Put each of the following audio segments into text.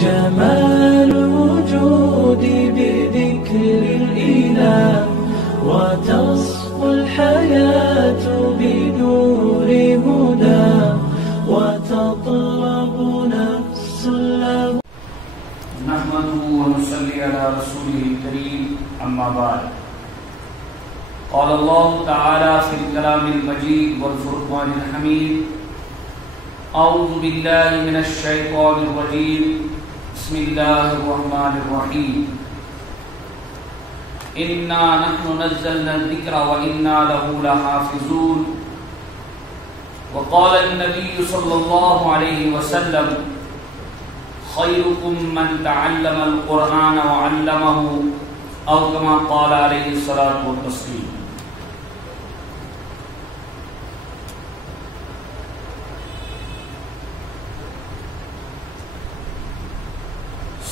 جمال الوجود بذكر الإله وتصفو الحياة بنور هدى وتطلب نفس له. نحمده ونصلي على رسوله الكريم أما بعد. قال الله تعالى في الكلام المجيد والفرقان الحميد: أعوذ بالله من الشيطان الرجيم بسم الله الرحمن الرحيم إنا نحن نزلنا الذكر وإنا له لحافظون. وقال النبي صلى الله عليه وسلم: خيركم من تعلم القرآن وعلمه أو كما قال عليه الصلاة والتسليم.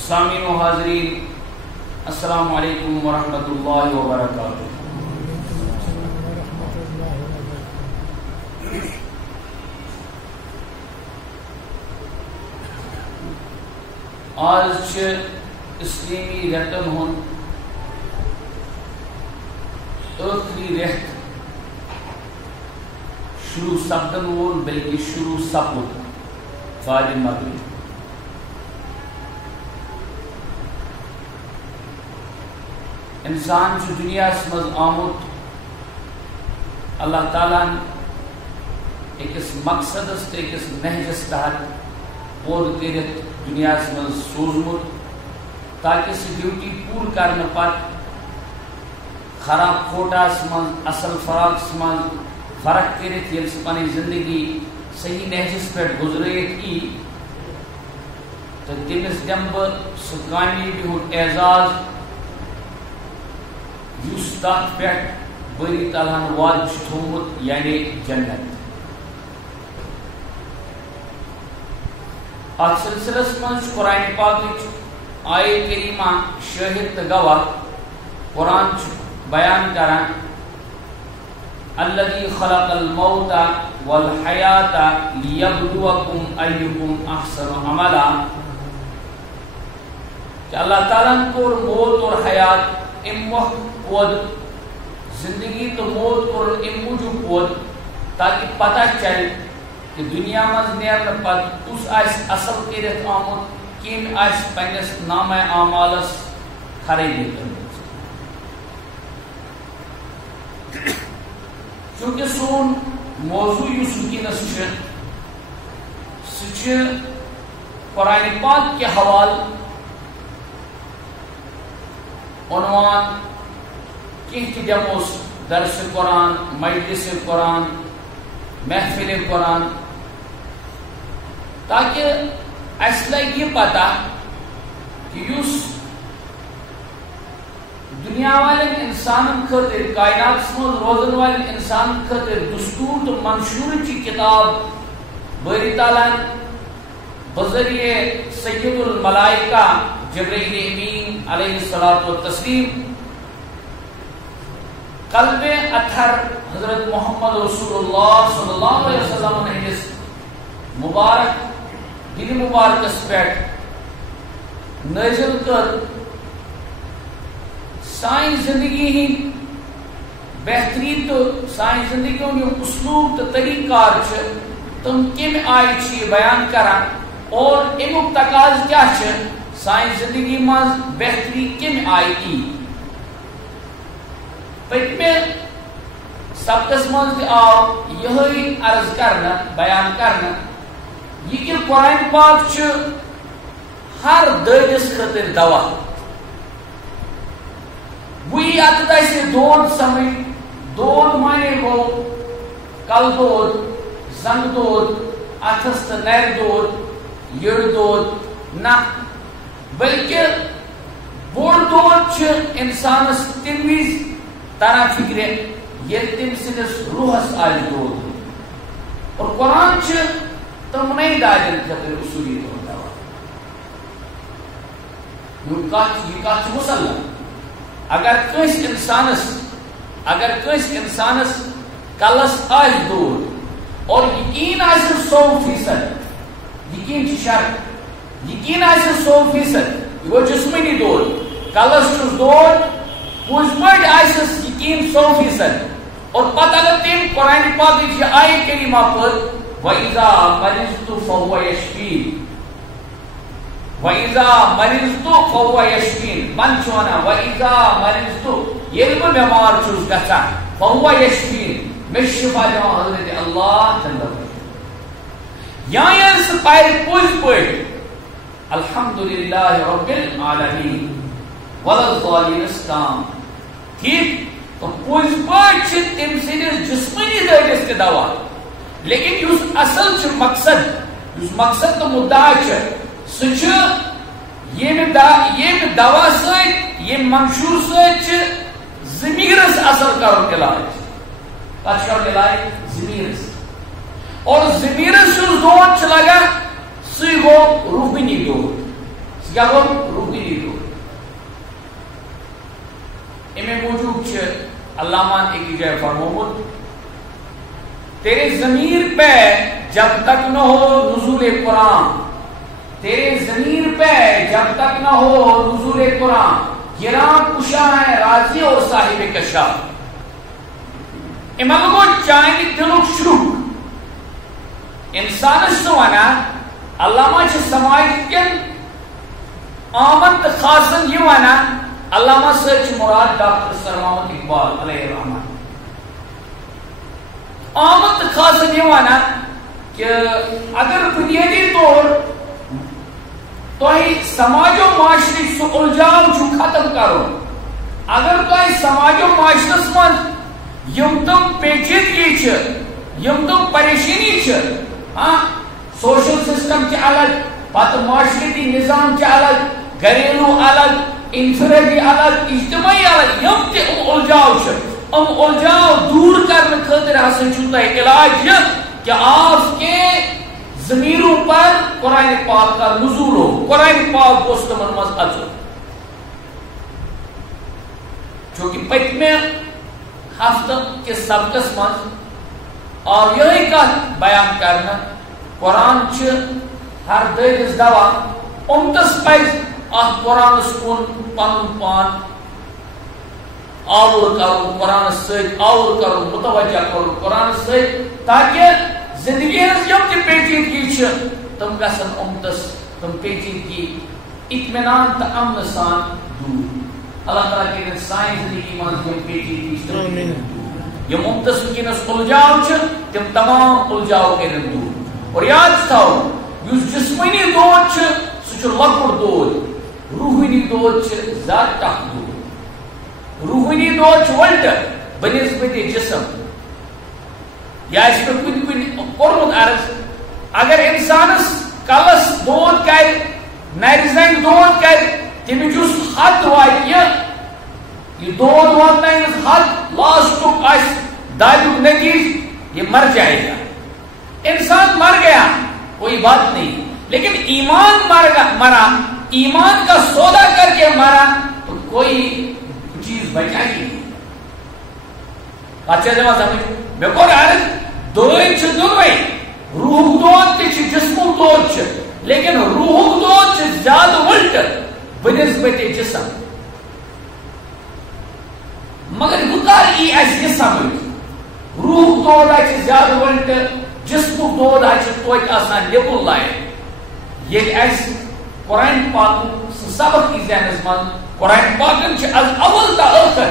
سامعین و حاضرین، السلام علیکم ورحمۃ اللہ وبرکاتہ. آج اسلامی ریتن ہن ٲخری ریت شروع سپدن وول بلکہ شروع سپد فاجر مغرب. انسان دنیا مز آمت اللہ تعالیٰ اکس مقصدس تو اکس نہجس تحت پور کرت دنیا مز سوزمت تاکہ سہ ڈیوٹی پور کرنے پت خراب کھوٹاس مز اصل فراقس مز فرق کرت یل سہ پنی زندگی صحیح نہجس پہ گزرت ای تو تمس دم بہ سہ کامیابی ہند اعزاز یس تک پہ بری تعالیٰ وعدہ تھومت یعنی جنت. ات سلسلس من قرآن پاک آیہ کریمہ شاہد تو گواہ. قرآن بیان کران الذی خلق الموت والحیات لیبلوکم ایکم احسن عملا کہ اللہ تعالیٰ کور موت اور حیات ام وقت پود زندگی تو موت کور ام موجود پود تاکہ پتہ چل کہ دنیا مز نیرنے پت اس اصل کرت آمت کم پنس نامہ اعمالس خرابی کرمت. چونکہ سون موضوع اس ونکس سہ قرآن پاک کے حوالہ عنوان کی دموس درس قرآن، مجلس قرآن، محفل قرآن، تاکہ اس لگے یہ پتہ کہ اس دنیا والے انسان خاطر کائنات من روزن والے انسان خاطر دستور تو منشور کی کتاب باری تعالیٰ بذریعہ سید الملائکہ جبرائیل امین علیہ الصلوۃ والتسلیم قلب اطہر حضرت محمد رسول اللہ صلی اللہ علیہ وسلم ہندس مبارک دل مبارکس پہ نازل کر سائن زندگی ہند بہترین تو سائن زندگی ہند اسلوب تو طریقہ کار تم کم آئی بیان کران اور امیک تقاض کیا سائن زندگی مز بہتری کم آئی کی. پتمے سبقس مز آو یہ عرض کرنا بیان کرنا یہ کہ قرآن پاک ہر دٲدِس خاطر دوا. وہی اتھ سے دود سمجھ. دود مانے گو کل دود، زنگ دود، اتھس تو نر دود، یڑ دود نہ، بلکہ بوڑ دود انسانس تم وز تران فکر یل تم سندس روحس آئے دود. اور قرآن تمنے دادن خاطر اصولی طور دوا. یہ کت مسلم اگر کس انسانس کلس آئے دود اور یقین آئے 100%، یقین شرط یقین آسہِ 100%، یہ گو جسمانی دود. کلس چھُس دود، پوز پٲٹھۍ آسٮ۪س یقین 100%. اور پتہ اگر تم قرآن پاک کی آیت کریمہ پر وَإِذَا مَرِضْتُ فَهُوَ يَشْفِينِ، وَإِذَا مَرِضْتُ فَهُوَ يَشْفِينِ، من چھُ ونان وَإِذَا مَرِضْتُ، ییٚلہِ بہٕ بیمار چھُس گژھان فَهُوَ يَشْفِينِ، مےٚ چھُ شفا دِوان حضرت اللہ جل وعلا. یا ییٚلہِ سُہ پرِ پوٚزۍ پٲٹھۍ الحمدللہ رب العالمین وللظالمین اسلام، ٹھیک، تو پوز پٲٹھۍ چھِ تٔمۍ سٕنٛدِس جسمٲنی دٲدِس تہِ دوا. لیکن یُس اصل چھُ مقصد، یُس مقصد تہٕ مُدعا چھُ، سُہ چھُ ییٚمہِ دوا سۭتۍ، ییٚمہِ منشور سۭتۍ چھِ ضمیٖرس اثر کرُن علاج. کتھ چھُ کرُن علاج؟ ضمیٖرس. اور ضمیٖرس یُس دود چھُ لگان سُے گوٚو روحٲنی دود. سُہ کیٛاہ گوٚو؟ روحٲنی دود. امے موجود چھُ علامہ ایک جگہ فرمومت، تیرے ضمیر پہ جب تک نہ ہو نزول قرآن، تیرے ضمیر پہ جب تک نہ ہو نزول قرآن، گراں کشا ہے راضی اور صاحب کشاف. امن گو چانہ دلک شروع انسانس تو ونان، علامہ چھ سماج کن آمد خاصن یہ ونان، علامہ سے مراد ڈاکٹر سر محمد اقبال علیہ الرحمہ. آمد خاصن یہ ونان کہ اگر بنیادی طور تھی سماج و معاشرے سہ الجھاؤ ختم کرو، اگر تھی سماج و معاشرس من یم تم پیچیدگی یم تم پریشانی ہاں سوشل سسٹم کے الگ، پتہ معاشرتی نظام کے الگ، گھریلو الگ، انفرادی الگ، اجتماعی الگ، یم تہ الجھاؤ الجھاؤ دور کرنے خاطر ہسا چھو تہ علاج یہ کہ آپ کے ضمیروں پر قرآن پاک کا نزول ہو، قرآن پاک گوس تمن مز اژُن. چونکہ پتمہ ہفتہ کے سبقس مز آو یہی کت بیان کرنا، قرآن چھ ہر دٲدِس دوا. امتس پز ات قرآنس کن پن پان آور کرو، قرآن ست آور کرو، متوجہ کرو قرآن ست، تاکہ زندگی ہز یم تہ پیچیدگی تم گژھن امتس تم پیچیدگی اطمینان تو امن سان دور. اللہ تعالیٰ کرن سانہِ زندگی من یم پیچیدگی یم امتس ونکس الجھاؤ تم تمام الجھاؤ کرن دور. اور یاد تھاو یس جسمانی دود سہ لۄکُٹ دود، روحانی دود زیادہ ٹف دود. روحانی دود الٹہ بنسبت جسم. یہ آسہِ مےٚ کُنہِ کُنہِ کوٚرمُت عرض، اگر انسانس کلس دود کر، نرِ زنگ دود کر، تمِچ یُس حد واتہِ یہ دود واتنٲیِس حد لاسٹُک آسہِ دادیُک نتیج یہ مر جائے گا. انسان مر گیا کوئی بات نہیں، لیکن ایمان مرا، ایمان کا سودا کر کے مرا تو کوئی چیز بچا ہی نہیں. اچھا جمع سمجھ میں کو عرض دود دونوئی، روح دود تہ جسم دود، لیکن روح دود زیادہ الٹ بنسبت جسم. مگر بکار ای اس یہ سمجھ روح دود آچ زیادہ الٹ، جسم دود آچ توت آسان لیبل لائن. یہ اس قرآن پاک سبق کی ذہنس من قرآن پاکن از اول تا ٲخر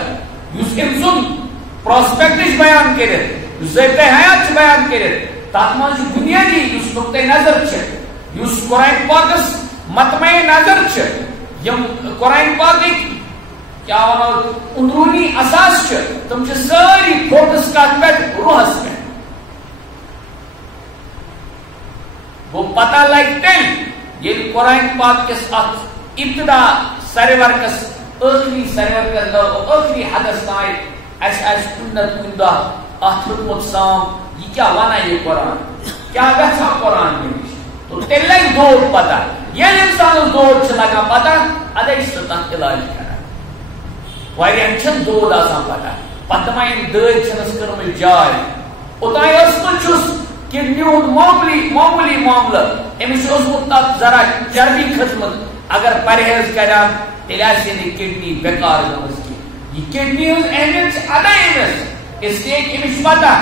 یُس أمۍ سُنٛد پراسپیکٹٕچ بیان کٔرِتھ، یُس ذٲتہِ حیات بیان کٔرِتھ، تتھ منٛز چھُ بُنیٲدی یُس نقطۂ نظر چھِ، یُس قرآن پاکس مطمع نظر چھِ، یِم قرآن پاکٕکۍ کیا ونو اندرونی اساس چھِ، تِم چھِ سٲری فوکس کتھ پٮ۪ٹھ؟ روحس پٮ۪ٹھ. وہ پتہ لگہِ تیٚلہِ ییٚلہِ قرآن پاک کِس اتھ ابتدا سرورکس ٲخری سرورکس ٲخری حدس تام اسہِ آسہِ کُنہِ نتہٕ کُنہِ دۄہ اتھ ہیوٚتمُت سام یہِ کیٛاہ ونان یہِ قرآن، کیٛاہ گژھان قرآن مےٚ نِش، تو تیٚلہِ لگہِ دود پتہ. ییٚلہِ انسانس دود چھِ لگان پتہ ادے چھُ سُہ تتھ علاج کران. واریاہن چھنہٕ دود آسان پتہ، پتہٕ ما یِم دٲدۍ چھنس کٔرمٕژ جاے، اوٚتانۍ ٲسمٕژ چھُس کڈنی ہند معمولی معاملہ امس تک ذرا چربی کھسمت اگر پرہیز کران تیل کڈنی بیکار گمز یہ کڈنی ہز اہمیت ادا امس اس لیے امس پتہ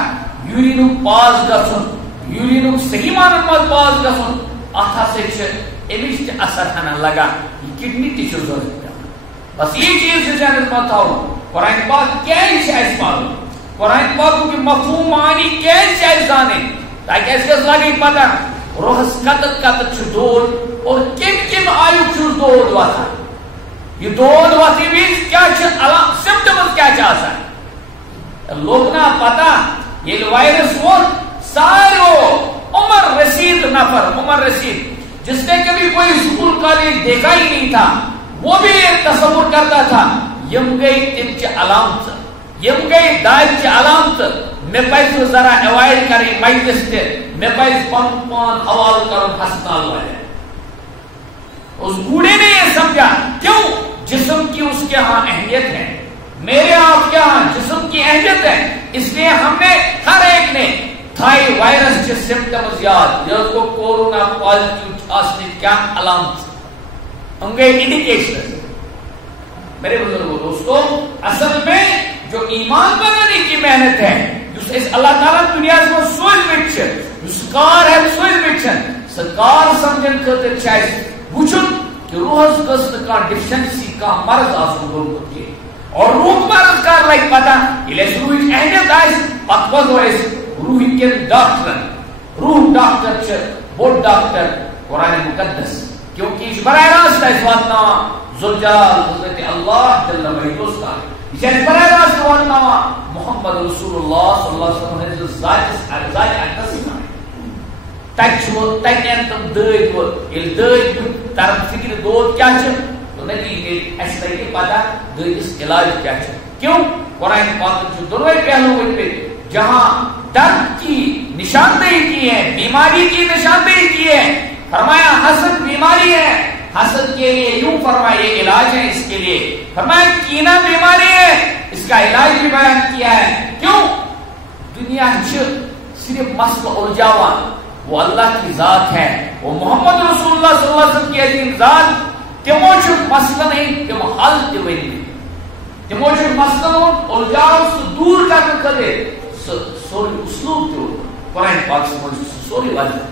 یورین پاس گھن یورین صحیح معنی مز پاس گھن ات ہسا امس تہ اثر ہنا لگان یہ کڈنی تہ ضرورت بس یہ چیز ذہنس مز تھو قرآن پاک کیازِ اس معلوم قرآن پاک کی مفہوم معنی کیازِ زانے تاکہ اس گژھِ لگی پتہ روحس کتت کتت دود اور کم آیو دود وتھان یہ دود وتھن وز کیا سمپٹمز کیا لوگ نا پتہ یہ وائرس ووت سارے عمر رسید نفر عمر رسید جس نے کبھی کوئی اسکول کالج دیکھا ہی نہیں تھا وہ بھی تصور کرتا تھا یم گئی تم چہ علامت یم گئی داج چہ علامت میں پز ذرا اوائڈ کریں مجلس تہ میں پز پن حوالہ کرن ہسپتال والے اس بوڑھے نے یہ سمجھا کیوں جسم کی اس کے ہاں اہمیت ہے میرے آپ کے ہاں جسم کی اہمیت ہے اس لیے ہم نے ہر ایک نے تھائی وائرس کے سمپٹمز یاد یا کو کورونا پازیٹیو آسنے کیا علامت ان کے انڈیکیشن میرے بزرگوں دوستوں اصل میں جو ایمان بنانے کی محنت ہے اس اللہ تعالیٰ دنیا میں سوچ بچ کار ہے سوچ بچن سکار سمجھن خاطر چاہیے وچن کہ روحس گژھن کانٛہہ ڈیفیشنسی کانٛہہ مرض آسن گوٚمُت کینٛہہ اور روح مرض کر لگہِ پتہ ییٚلہِ اَسہِ روحٕچ اہمیت آسہِ پتہٕ وَنو أسۍ روحٕکۍ کٮ۪ن ڈاکٹرن روح ڈاکٹر چھِ بوٚڑ ڈاکٹر قرآن مقدس کیونکہ یہ براہ راست اَسہِ واتناوان ذوالجلال حضرت اللہ جل مجدُس تام یہ چھِ اَسہِ براہ راست واتناوان محمد رسول اللہ صلی اللہ علیہ وسلم ذات اقدس تام تین تم دل دل طرف فکر دود کیا تو نتیجہ اس لگے پتہ دس علاج کیا کیوں قرآن پاک دونوں پہلو پہ جہاں درد کی نشاندہی کی ہے بیماری کی نشاندہی کی ہے فرمایا حسد بیماری ہے حسد کے لیے یوں فرمایا یہ علاج ہے اس کے لیے فرمایا کینہ بیماری ہے اس کا علاج بھی بیان کیا ہے کیوں دنیا صرف مسئلہ الجھاوان وہ اللہ کی ذات ہے وہ محمد رسول اللہ صلی اللہ علیہ وسلم کی عظیم ذات تمو مسئلہ نہیں تم حل تھی تمو مسئلہ الجھاؤ دور کرنے خاطر سوری اسلوب تھی قرآن پاک سے سوری وجہ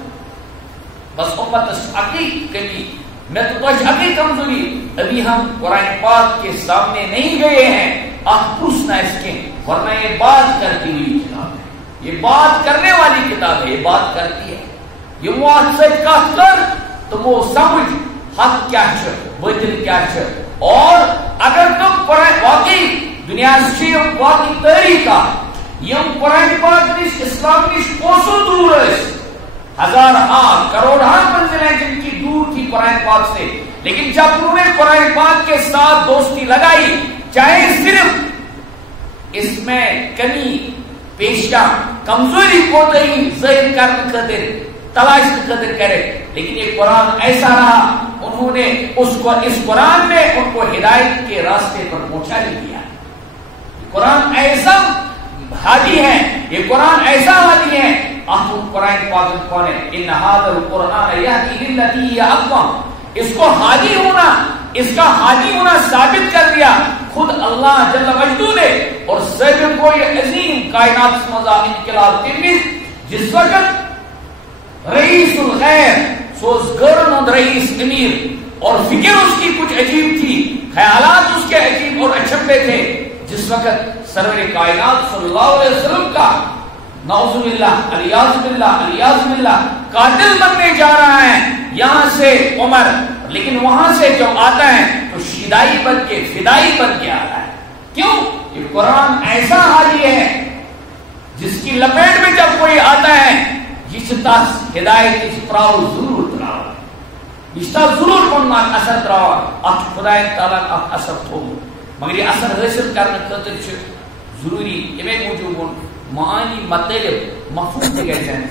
بس امت عقی کمی میں تو عقی کمزوری ابھی ہم قرآن پاک کے سامنے نہیں گئے ہیں آپ پوچھنا اس کے ورنہ یہ بات کرتی ہوئی کتاب ہے یہ بات کرنے والی کتاب ہے یہ بات کرتی ہے یہ موت سے کہہ کر تم وہ سمجھ حق کیا ہے باطل کیا ہے اور اگر تم قرآن واقعی دنیا سے واقعی طریقہ یم قرآن پاک نش اسلام نش کوسو دور ہے ہزار ہاں کروڑ ہاں منزل ہیں جن کی دور تھی قرآن پاک سے لیکن جب انہوں نے قرآن پاک کے ساتھ دوستی لگائی چاہے صرف اس میں کمی پیشہ کمزوری کو نہیں ظاہر کرنے خاطر تلاش قدر کرے لیکن یہ قرآن ایسا رہا انہوں نے اس قرآن نے ان کو ہدایت کے راستے پر پہنچا دیا قرآن ایسا ہادی ہے یہ قرآن ایسا ہادی ہے آپ قرآن پاک کون ہے ان ھذا القرآن یہدی للتی ہی اقوم اس کو ہادی ہونا اس کا ہادی ہونا ثابت کر دیا خود اللہ جل مجدو نے اور سیدن کو یہ عظیم کائنات سمجھا انقلاب ترمیز جس وقت رئیس الخیر سوز گرن رئیس امیر اور فکر اس کی کچھ عجیب تھی خیالات اس کے عجیب اور اچھبے تھے جس وقت سرور کائنات صلی اللہ علیہ وسلم کا نعوذ باللہ الیاذ باللہ قاتل بننے جا رہا ہے یہاں سے عمر لیکن وہاں سے جب آتا ہے تو شدائی بن کے فدائی بن کے آتا ہے کیوں یہ قرآن ایسا حالی ہے جس کی لپیٹ میں جب کوئی آتا ہے جس تاس ہدایت اس پراؤ ضرور تراؤ اس تا ضرور پننا اثر تراؤ اب خدا تعالیٰ اب اثر تھو مگر یہ اثر حاصل کرنے خاطر ضروری امی موجود معانی مطلب مفہوم کے گئے ہیں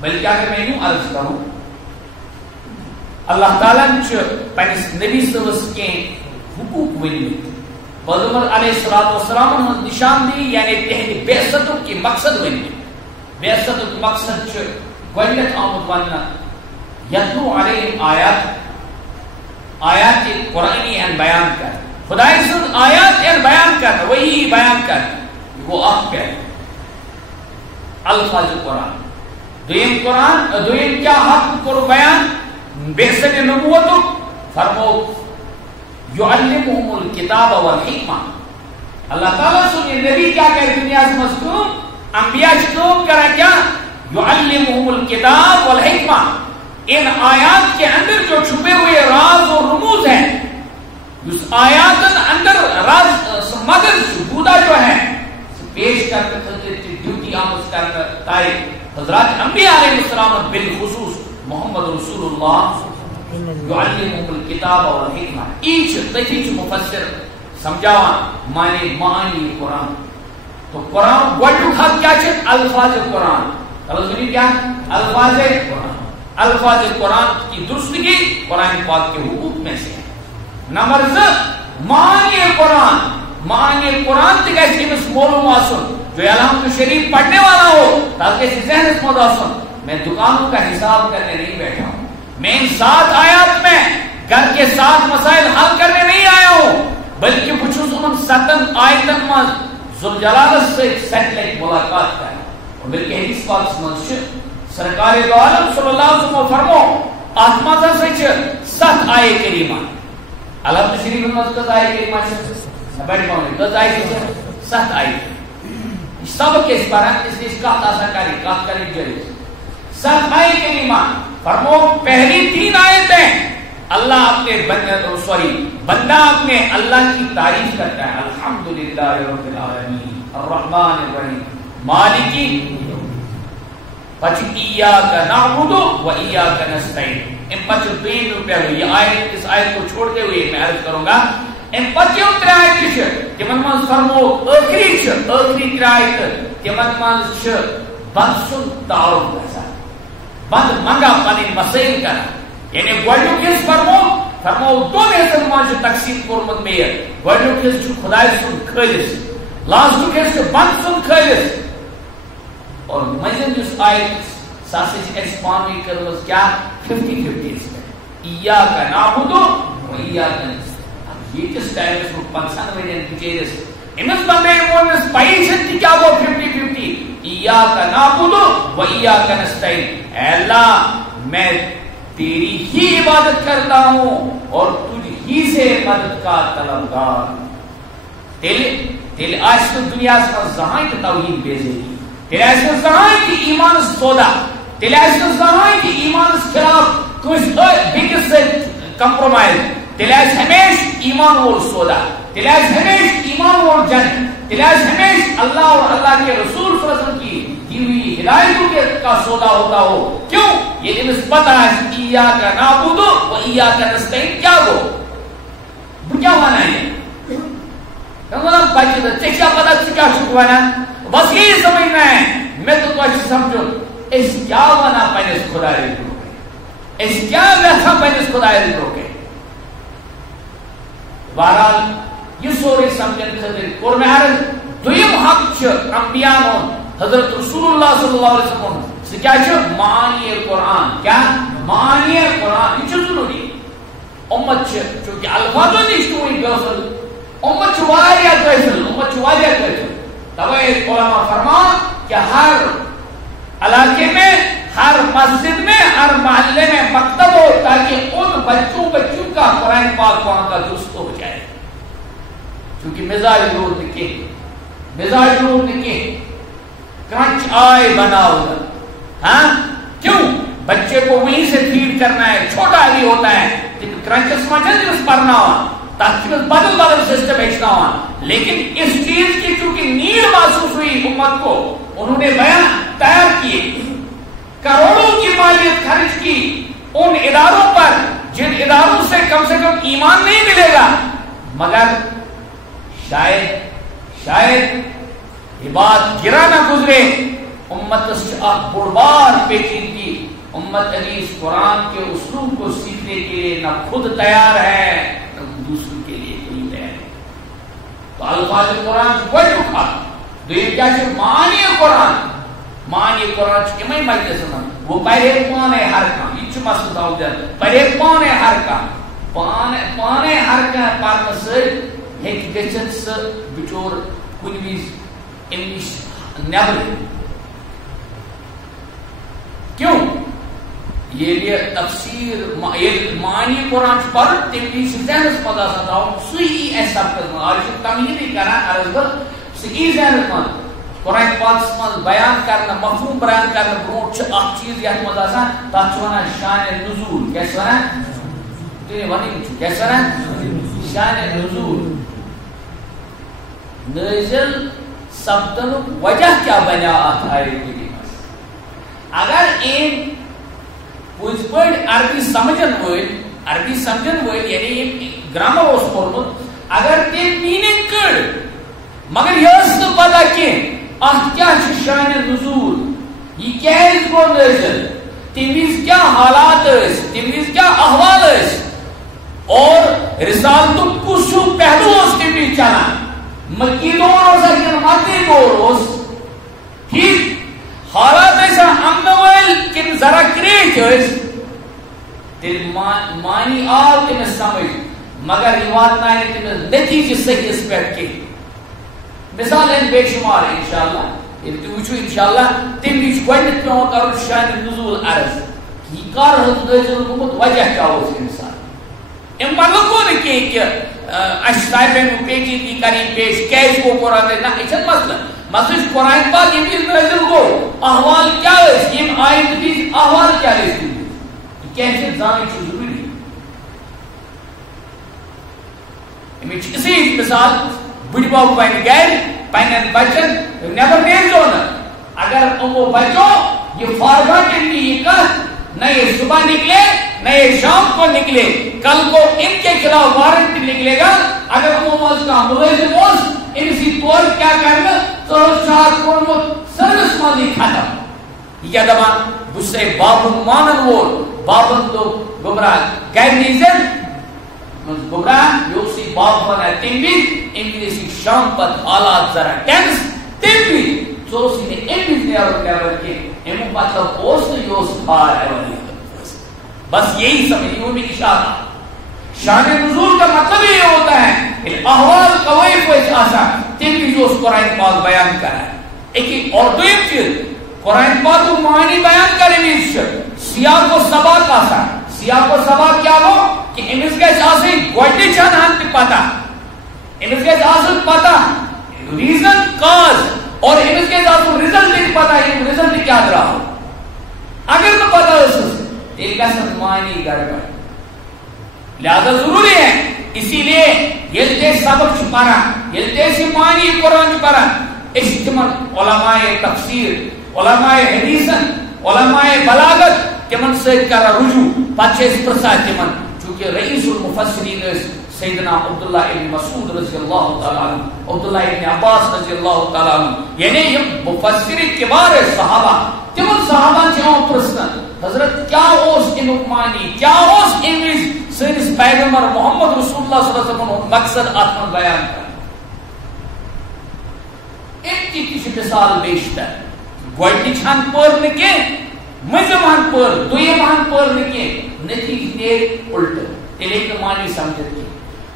بلکہ اگر میں یوں عرض کروں اللہ تعالیٰ نے پنس نبی صلی اللہ علیہ وسلم کے حقوق ونمت پیغمبر علیہ السلام نشان دی یعنی تہندِ بعثتوں کی مقصد ونمت بعثت مقصد چھ گۄڈنیٚتھ آمُت وننہٕ یتلو علیہم آیات قرآنی ان بیان کر خدای سن آیات ان بیان کر وہی بیان کر وہ اخ پہ الفاظ قرآن دویم کیا حق کرو بیان بعثت نبوت فرمو یعلمہم الکتاب والحکمہ اللہ تعالیٰ سن یہ نبی کیا کہے دنیا سے مذکور انبیاء کام کرا کیا یعلمہم الکتاب والحکمہ ان آیات کے اندر جو چھپے ہوئے راز اور رموز ہیں اس آیات اندر راز مگر شبودہ جو ہے پیش کرتے ڈیوٹی آمد کرتا تاریخ حضرات انبیاء علیہ السلام بالخصوص محمد رسول اللہ یعلمہم الکتاب والحکمہ ایچ تجیچ مفسر سمجھاوان معنی قرآن تو قرآن گوڑیو خط کیا چھے الفاظ قرآن تلزمی کیا الفاظ قرآن الفاظ قرآن کی درستگی قرآن پاک کے حقوق میں سے ہے نمبر 2 معنی قرآن تک ایسی مس معلوم آسن جو الحمد شریف پڑھنے والا ہو تاکہ اسی ذہن اس مدد آسن میں دکانوں کا حساب کرنے نہیں بیٹھا ہوں میں ان 7 آیات میں گھر کے 7 مسائل حل کرنے نہیں آیا ہوں بلکہ بچھوس ان 7 آیتن میں ذوالجلال سے سیٹلائٹ ملاقات کریں اور بلکہ حدیث پاک سمجھ سرکار دو عالم صلی اللہ علیہ وسلم فرمو آسمان سے 7 آئے کریمہ الحمد شریف میں کس آئے کریمہ بیٹھ پاؤں کس آئے 7 آئے سب کے اس پر اس لیے اس کا کات کری جریز 7 آئے کریمہ فرمو پہلی 3 آیتیں اللہ اپنے بندہ اپنے اللہ کی تعریف کرتا ہے الحمدللہ رب العالمین الرحمن الرحیم مالکی پچھ ایاک نعبد و ایاک نستعین ان پچھ 3 روپے ہوئی یہ آیت اس آیت کو چھوڑتے ہوئے میں عرض کروں گا ان پچھ 3 آیت چھ تمن من فرمو آخری 3 آیت تمن من چھ بند سن تعارف گژھان بند منگا پنن مسائل کران یعنی گوڑیو کس فرمو 2 حصن من تقسیم کورمت میر گوڑیو کس خدای سن خالص لاسٹ کس بند سن خالص اور مجھن جس آیت ساسج ایسپانوی کرمز کیا 50-50 ایاک نعبد و ایاک نستعین یہ کس ٹائم اس کو 95 دن بچیرس امس بندے مونس پائیشن کی کیا وہ 50-50 ایاک نعبد و ایاک نستعین اے اللہ میں تیری ہی عبادت کرتا ہوں اور تجھ ہی سے مدد کا طلبگار تیل آج تو دنیا سے زہاں کی توحید بیزے تیل آج تو زہاں کی ایمان سودا تیل آج تو زہاں کی ایمان خلاف کچھ بگس سے کمپرومائز تیل آج ہمیش ایمان اور سودا تیل آج ہمیش ایمان اور جنگ تیل آج ہمیش اللہ اور اللہ کے رسول صلی اللہ علیہ وسلم کی ہوئی ہدایتوں کا سودا ہوتا ہو کیوں یہ نسبت ہے ایاک نعبد و ایاک نستعین کیا ہو کیا مانا ہے کیا پتا کیا شکوانا بس یہی سمجھنا ہے میں تو اچھی سمجھو اس کیا مانا پہلے خدا روکے اس کیا ویسا پہلے خدا روکے بہرحال یہ سوری سمجھن خاطر اور میں عرض دویم حق چھ انبیاء حضرت رسول اللہ صلی اللہ علیہ وسلم سے کیا چھو معانی قرآن کیا معانی قرآن یہ چھو ضروری امت چھو چونکہ الفاظوں نے اشتوئی گفل امت چھو واریہ گفل توے علماء فرمان کہ ہر علاقے میں ہر مسجد میں ہر محلے میں مکتب ہو تاکہ ان بچوں کا قرآن پاک وہاں کا درست ہو جائے چونکہ مزاج لوگ نکے کرنچ آئے بنا ہوگا ہاں کیوں بچے کو وہیں سے فیڈ کرنا ہے چھوٹا ہی ہوتا ہے کرنچس مجھے اس پڑھنا ہوا تاکہ بدل سسٹم بیچنا ہوا لیکن اس چیز کی چونکہ نیڈ محسوس ہوئی امت کو انہوں نے بیان تیار کیے کروڑوں کی مالیت خرچ کی ان اداروں پر جن اداروں سے کم ایمان نہیں ملے گا مگر شاید یہ بات گرا نہ گزرے امت بڑبار پیچیدگی امت حدیث قرآن کے اسلوب کو سیکھنے کے لیے نہ خود تیار ہے نہ دوسروں کے لیے کوئی تیار ہے تو الفاظ قرآن بڑھ چکا تو یہ کیا معنی قرآن معنی قرآن چھ مجلس وہ پڑھے پانے ہر کام یہ مسئلہ تھاو دین پڑھے پانے ہر کام پانے ہر کام پڑھنے سے ہیک گچھت سے بچور کن ویز انگلش نیبر کیوں یہ تفسیر یہ معنی قرآن پڑھ تم ویز ذہنس مز آسان تھاو سی ایس سبقت من آج تمہیدی کران عرض بل سی ذہنس من قرآن پاکس من بیان کرنا مفہوم بیان کرنا برونٹ اخ چیز یت مز آسان تتھ ونان شان نزول کیا ونان تھی ونی کیا ونان شان نزول نازل سپدن وجہ کیا بنا ات آیت کریمس اگر این پوز پڑ عربی سمجھن ول یعنی گرامر اس پورمت اگر تم میننگ کڑ مگر یہ پتہ کی ات کیا شان نزول یہ کیز گو نازل تموز کیا حالات تموز کیا احوال اور رسالت کس پہلو تموز چلان مکی دور مکی دور ٹھیک حالات ایسا امن ول کن ذرا کریٹ تیل معنی آو تمس سمجھ مگر یہ واتنائے تمس نتیجہ صحیح اس پہ کی مثال ہے بے شمار انشاءاللہ یہ وچھو انشاءاللہ تم وچ گوڈنیتھ پیون کرو شان نزول عرض یہ کار حضرت نازل گومت وجہ کیا ہو انسان ام مطلب کو کہ اشتائبین پیچیدگی کری پیش کیس کو قرآن نہ یہ مسئلہ مسئلہ قرآن پاک یہ نازل گو احوال کیا ہے یہ آیت بھی احوال کیا ہے کیسے زانی چیز ضروری اسی مثال بڑی بابو پہنے گئے پہنے بچن نیبر نیل زونا اگر امو بچوں یہ فارغاٹن کی یہ کہت نہ یہ صبح نکلے نہ یہ شام کو نکلے کل کو ان کے خلاف وارنٹ نکلے گا اگر اموز کا ملازم اس ان سی طور کیا کرنا تو شاہ کونمت سرس مالی ختم یہ دبا بسے بابن مانن وول بابن تو گمراہ غیر نیزن گمراہ جو سی باب بنا تیمی انگلیسی شام پت حالات ذرا ٹینس تیمی تو سی نے انگلیس نیارو کہا کہ امو مطلب اوست یوست بار ہے بس یہی سمجھیں میں اشارہ شان نزول کا مطلب یہ ہوتا ہے احوال قوائف کو اس آسان تیمی جو اس قرآن پاک بیان کرا ہے ایک اور دویم چیز قرآن پاک کو معنی بیان کریں اس سیاق و سباق آسان سیاق و سباق کیا ہو کہ امس گیس آسے گوڑی چاند ہم تی پتا امس گیس آسے پتا ریزن کاز اور امس گیس آسے ریزلٹ تی پتا یہ ریزلٹ کیا درہا ہو اگر تو پتا اس سے ایک ایسا معنی گربڑ لہذا ضروری ہے اسی لیے یلتے سبق چھپانا یلتے سی معنی قرآن چھپانا اجتماع علماء تفسیر علماء حدیثن علماء بلاغت تمن سید کرا رجوع پچھے اس پرساد تمن چونکہ رئیس المفسرین سیدنا عبداللہ ابن مسعود رضی اللہ تعالیٰ عنہ عبداللہ ابن عباس رضی اللہ تعالیٰ عنہ یعنی یہ مفسر کبار صحابہ تمن صحابہ چاہوں پرسنن حضرت کیا اوس انک معنی کیا اوس انویز سنس پیغمبر محمد رسول اللہ صلی اللہ علیہ وسلم مقصد آتمن بیان کریں ایک کی کسی مثال بیشتر گوڑی چھان پر نکے مجھم ہن پر دویم ہن پر نکے نتیج نیک الٹ تلیک معنی سمجھت کی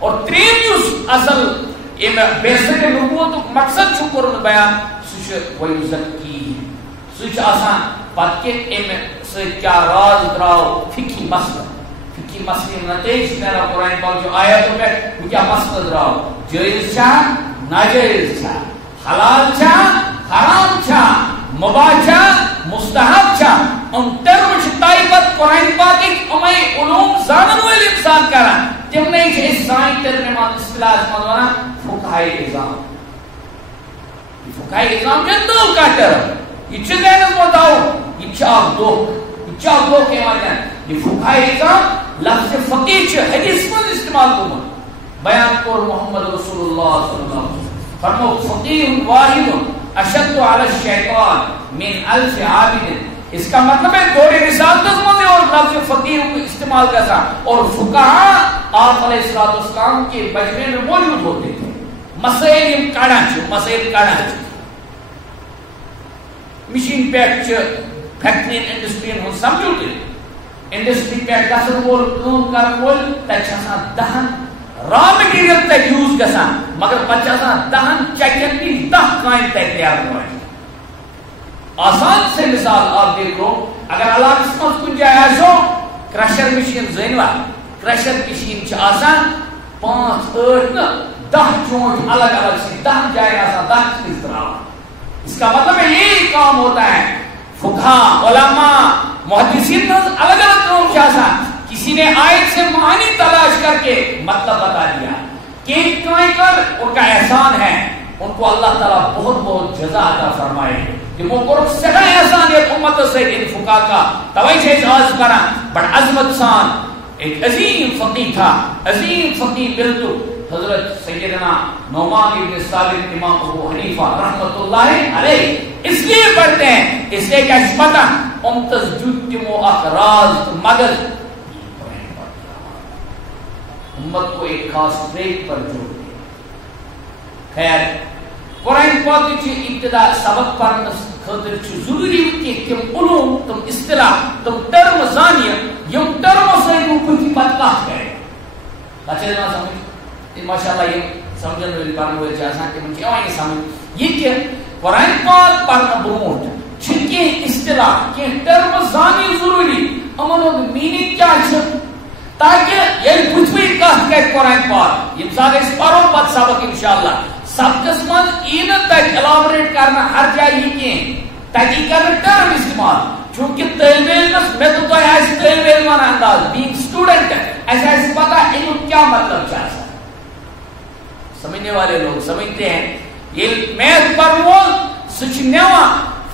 اور تریم یوس اصل بیسک نبوت مقصد چھکر بیان سوچ ویزکی سوچ آسان پت کے سے کیا راز دراؤ فقہی مسئلہ نتیج میرا قرآن پاک جو آیا تو میں وہ کیا مسئلہ دراؤ جائز چھا ناجائز چھا حلال چھا حرام چھا مباح چھا مستحب چھا ان ترم چھتائی پت قرآن پاک ایک امائی علوم زانن والے انسان کرا تم نے اس سائن ترم اصطلاح مدوانا فقہائی اظام فقہائی اظام جندو کا ترم یہ چیز ہے نظم بتاؤ یہ چاک دو کے معنی یہ فقہائی اظام لفظ فقیہ چھے حدیث میں استعمال کو بیان کر محمد رسول اللہ صلی اللہ علیہ وسلم فرمو فقیہ واحد اشد علی الشیطان من الف عابد اس کا مطلب ہے دوری رسالت میں اور لفظ فقیہ کو استعمال کرتا اور فقہاء آپ علیہ السلام کے مجمع میں موجود ہوتے تھے مسائل کڑا چھو مشین پہ فیکٹری انڈسٹری ہوں سمجھو تھی انڈسٹری پہ گھن وول کام کرن وول تک 10 را مٹیریل تک یوز گژھان مگر پتہ 10 چکن کی 10 کامہ تک تیار روزان آسان سے مثال آپ دیکھ لو اگر علاقہ مز کن جائے آسو کرشر مشین زینوا کرشر مشین چھ آسان 5 8 10 چونٹ الگ الگ سی 10 جائے آسان 10 چیز تراؤ اس کا مطلب ہے یہی کام ہوتا ہے فقہا علماء محدثین الگ الگ کام چاہتا کسی نے آیت سے معنی تلاش کر کے مطلب بتا دیا کہ کہیں کر ان کا احسان ہے ان کو اللہ تعالیٰ بہت بہت جزا عطا فرمائے کہ وہ قرب سگا احسان ایک امت سے ان فقہا کا توئی سے اجاز کرا بڑ عظمت سان ایک عظیم فقیہ تھا عظیم فقیہ ملتو حضرت سیدنا نعمان ابن ثابت امام ابو حنیفہ رحمۃ اللہ علیہ اس لیے پڑھتے ہیں اس لیے کہ پتہ امتز جتمو اخراز مگر امت کو ایک خاص ٹریک پر جوڑ دیا خیر قرآن پاک کی ابتدا سبق پڑھنے خاطر ضروری کہ تم علوم تم اصطلاح تم ٹرم زانیہ یم ٹرم سے کچھ بات کہا کرے اچھا نہ سمجھ ماشاءاللہ یہ سمجھن والی پڑھنے والے جیسا کہ من کیوں یہ سمجھ یہ کہ قرآن پاک پڑھنا بروٹ چھکے اصطلاح کہ ٹرم زانی ضروری امن میننگ کیا ہے تاکہ یہ کچھ بھی کہہ کہ قرآن پاک یہ مثال اس پڑھو پت سبق انشاءاللہ سبقس من این تک الابریٹ کرنا ہر جائے ہی کہ تاکہ کرنا ٹرم استعمال چونکہ طالب علم میں تو ایسے طالب علم انداز بینگ اسٹوڈنٹ ایسا ایسے پتا علم کیا مطلب چاہتا ہے سمجھنے والے لوگ سمجھتے ہیں یہ میتھ پڑھو سچ نیوا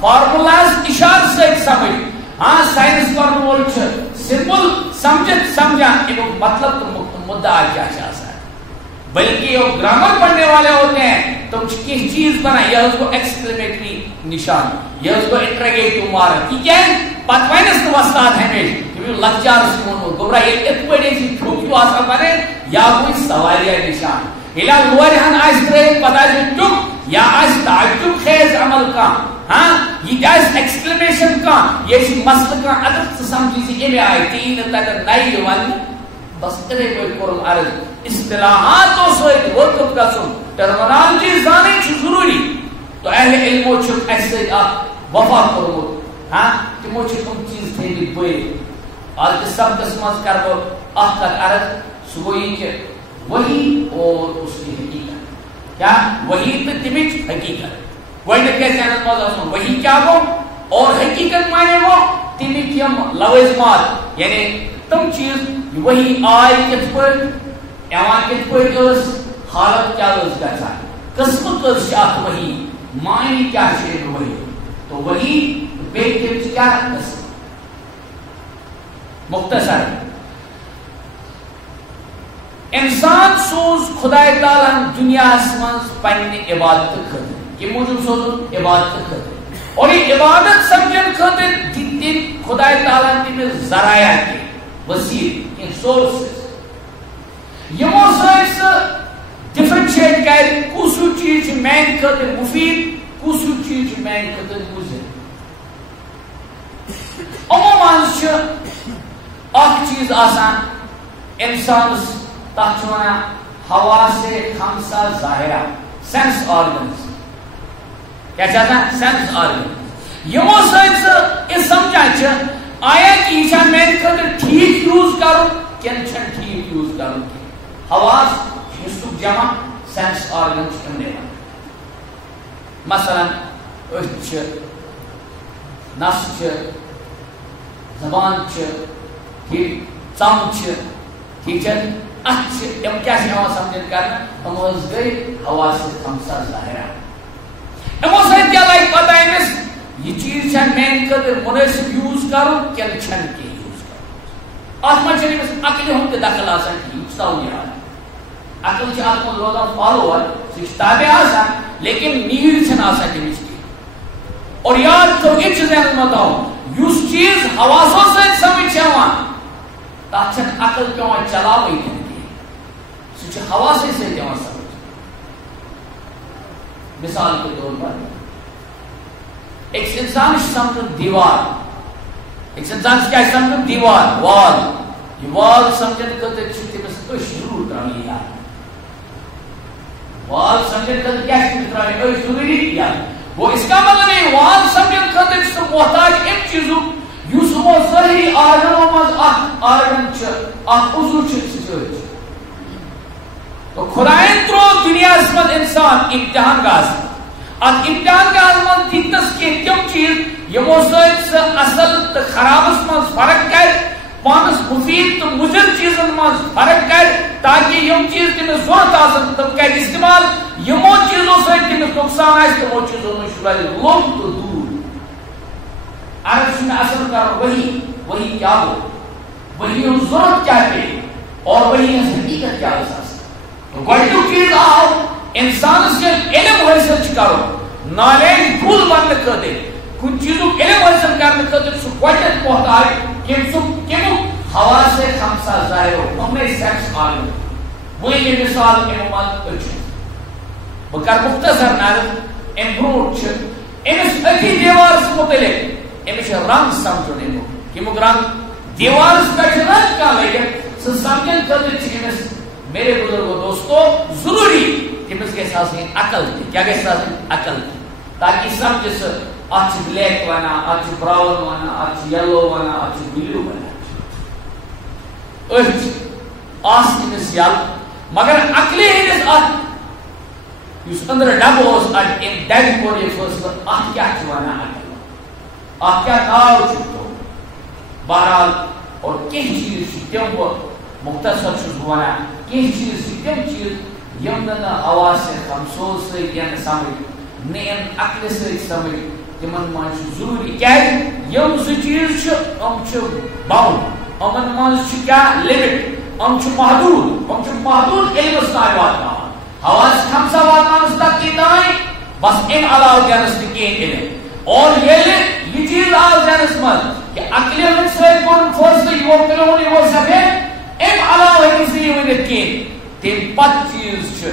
فارمولاز اشار سے سمجھ ہاں سائنس پڑھو سمپل سمجھت سمجھا یہ مطلب تو مدعا کیا چاہتا ہے بلکہ وہ گرامر پڑھنے والے ہوتے ہیں تم کس چیز بنا یا اس کو ایکسکلیمیٹری نشان یا اس کو انٹرگیٹو مارک یہ کیا ہے پتوائنس تو وستاد ہے کہ لکچار سے منو گبرا یہ ایک بڑے سی ٹھوکی واسطہ بنے یا کوئی سوالیہ نشان ہلا لورہن آئس ترین پتا جو ٹک یا آئس تعجب خیز عمل کا ہاں یہ جائز ایکسکلیمیشن کا یہ سی مسئلہ کا عدد سمجھی سی اے میں آئی تین تک نئی جوان بس کرے کوئی قرم عرض اصطلاحات و سوئے وہ کب کا سن ٹرمنالوجی زانے چھ ضروری تو اہل علم و چھک ایسے وفا کرو ہاں کہ وہ چھک تم چیز تھے بھی بوئے آج کے سب قسمت کر وہ آخ تک عرض سوئی کہ وہی اور اس کی حقیقت کیا وہی پہ تمچ حقیقت وہی نے کہتے ہیں موضوع سن وہی کیا وہ اور حقیقت مانے وہ تمہیں کیم لوازمات یعنی تم چیز وہی آئی کت پر ایوان کت پر اس حالت کیا اس کا چاہے قسمت اس شاہد وہی معنی کیا شیر وہی تو وہی بے کت کیا قسم مختصر انسان سوز خدای تعالیٰ دنیا اسمانس پنی عبادت خطر کہ موجود سوز عبادت خطر اور یہ عبادت سمجھن خطر دن خدای تعالیٰ نے ذرائع کے وسیل ان سورسز یمو سائنس ڈفرنشیٹ کر کسو چیز مین خطر مفید کسو چیز مین خطر مضر عموماً اخ چیز آسان انسان تاچوانا حواس خمسہ ظاہرہ سینس آرگنز کیا چاہتا ہے سینس آرگنز یمو سائنس اس سمجھا آیا کہ یہ میں خطر ٹھیک یوز کروں کن چھن ٹھیک یوز کروں حواس حصوب جمع سینس آرگن چکنے مثلا اچھ نس زبان ٹھیک ثم ٹھیک ہے اچھ یم کیا سمجھن کرنا ہم گئی حواس خمسہ ظاہرہ امو سائن کیا لائک پتہ ہے یہ چیز چھن میں خطر مناسب یوز کروں کن چھن کے یوز کروں آتما چھنے بس عقل ہم کے دخل آسان کی اچھتاؤں یہ آتا عقل چھے آتما روزہ فالوور سکتابے آسان لیکن نیل چھن آسان کے مجھے اور یاد تو اچھ ذہن مطاؤں یوز چیز حواسوں سے سمجھ ہوا تاچھن عقل کیوں چلا ہوئی کرنے سچ حواسی سے کیوں سمجھ مثال کے طور پر ایک انسان سمجھن دیوار، ایک انسان کیا سمجھن دیوار وال، یہ وال سمجھن خاطر تمس ضرور ترانی یاد، وال سمجھن خاطر کیا ترانی ضروری یاد۔ وہ اس کا مطلب ہے وال سمجھن خاطر سہ محتاج ام چیزوں یس وہ ظاہری آرگنوں مز آرگن عضو سۭتۍ۔ تو خدائن ترو دنیا من انسان امتحان گاہ، ات امتحان گاہ من دتس کی تم چیز یمو سۭتۍ سہ اصل تو خرابس مز فرق کر، پانس مفید تو مضر چیزن مز فرق کر، تاکہ یم چیز تمس ضرورت آسن تم کر استعمال، یمو چیزوں سۭتۍ تمس نقصان آسہِ تمو چیزوں نش روزِ لوٚم تو دور۔ عرض میں اثر کر وہی کیا ہو، وہی ضرورت کیا پہ اور وہی حقیقت کیا احساس۔ تو گۄڈنیُک چیز آو انسانس ییٚلہِ علم حٲصِل کرو، نالیج فُل بننہٕ خٲطرٕ، کُنہِ چیٖزُک علم حٲصِل کرنہٕ خٲطرٕ سُہ گۄڈنیٚتھ محتاج کمیُک حواس خمسہ ظاہرو، یِمنٕے سیٚنس آرگن۔ وۄنۍ یہِ مثال اَمہِ منٛز أچھ، بہٕ کرٕ مختصر نظر اَمہِ برونٛٹھ چھِ أمِس أتھی دیوارس متعلق امس رنگ سمجھن، امیک رنگ دیوارس پہ رنگ کیا لگت سہ سمجھن خاطر امس میرے بزرگو دوستو ضروری تمس گھس آسن عقل تہ، کیا گھس آسن عقل تہ، تاکہ سمجھ سہ ات بلیک ونان، ات براؤن ونان، ات یلو ونان، ات بلو ونان، أچھ آس امس یل، مگر عقلہِ ہندس ات اس اندر ڈب اوس ات ام ڈبہِ کوٚر یہ فٲصلہٕ ات کیا ونان عقل، آپ کیا ناو چھو۔ بہرحال اور کینٛہہ چیز تم مختصر ونان، کینٛہہ چیز تم چیز یم نہٕ حواس خمسو سۭتۍ ین سمجھ نہ ان عقلہِ سۭتۍ سمجھ، تمن منٛز چھُ ضروری کیٛازِ یم زٕ چیز چھِ یِم چھِ باؤنڈ، یِمن منٛز چھُ کیٛاہ لمٹ، یِم چھِ محدود علمس تام واتناوان، حواس خمسہ واتناونس تک کی تام بس امہِ علاوٕ دینس نہٕ کِہیٖنۍ علم۔ اور یہ چیز آو ذہنس من کہ عقل سۭتۍ کوٚرُن فٲصلہٕ یور کرٛہُن یور سفید، امہِ علاوٕ ہیٚکہِ نہٕ یہِ ؤنِتھ کِہیٖنۍ۔ تمہِ پتہٕ چیز چھُ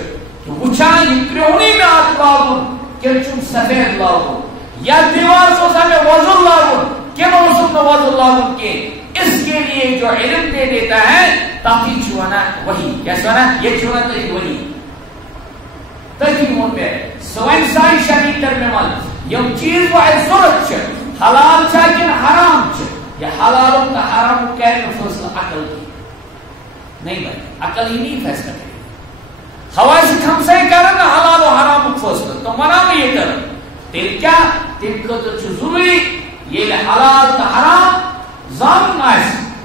وٕچھان یہِ کرٛہُنٕے مےٚ اتھ لاگُن کِنہٕ چھُم سفید لاگُن، یا دیوارس اوسا مےٚ وۄزُل لاگُن کِنہٕ اوسُم نہٕ وۄزُل لاگُن کینٛہہ۔ اس کے لیے جو علم دے دیتا ہے تاکہ چھُ ونان وہی، کیٛاہ چھُ ونان، ییٚتہِ چھُ ونان تٔتھۍ وہی، تٔتھی ووٚن مےٚ سُہ وَنہِ سانہِ شریعتن مےٚ منٛز یم چیز وہ ضرورت ہے، حلال چھا کن حرام چھ، یہ حلال و حرام کر فیصلہ عقل کی نہیں بھائی، عقل ہی نہیں فیصلہ کرے، حواس خمسہ کرن حلال و حرام فیصلہ تو منا یہ کر تیل کیا تم خاطر ضروری یہ حلال تو حرام زان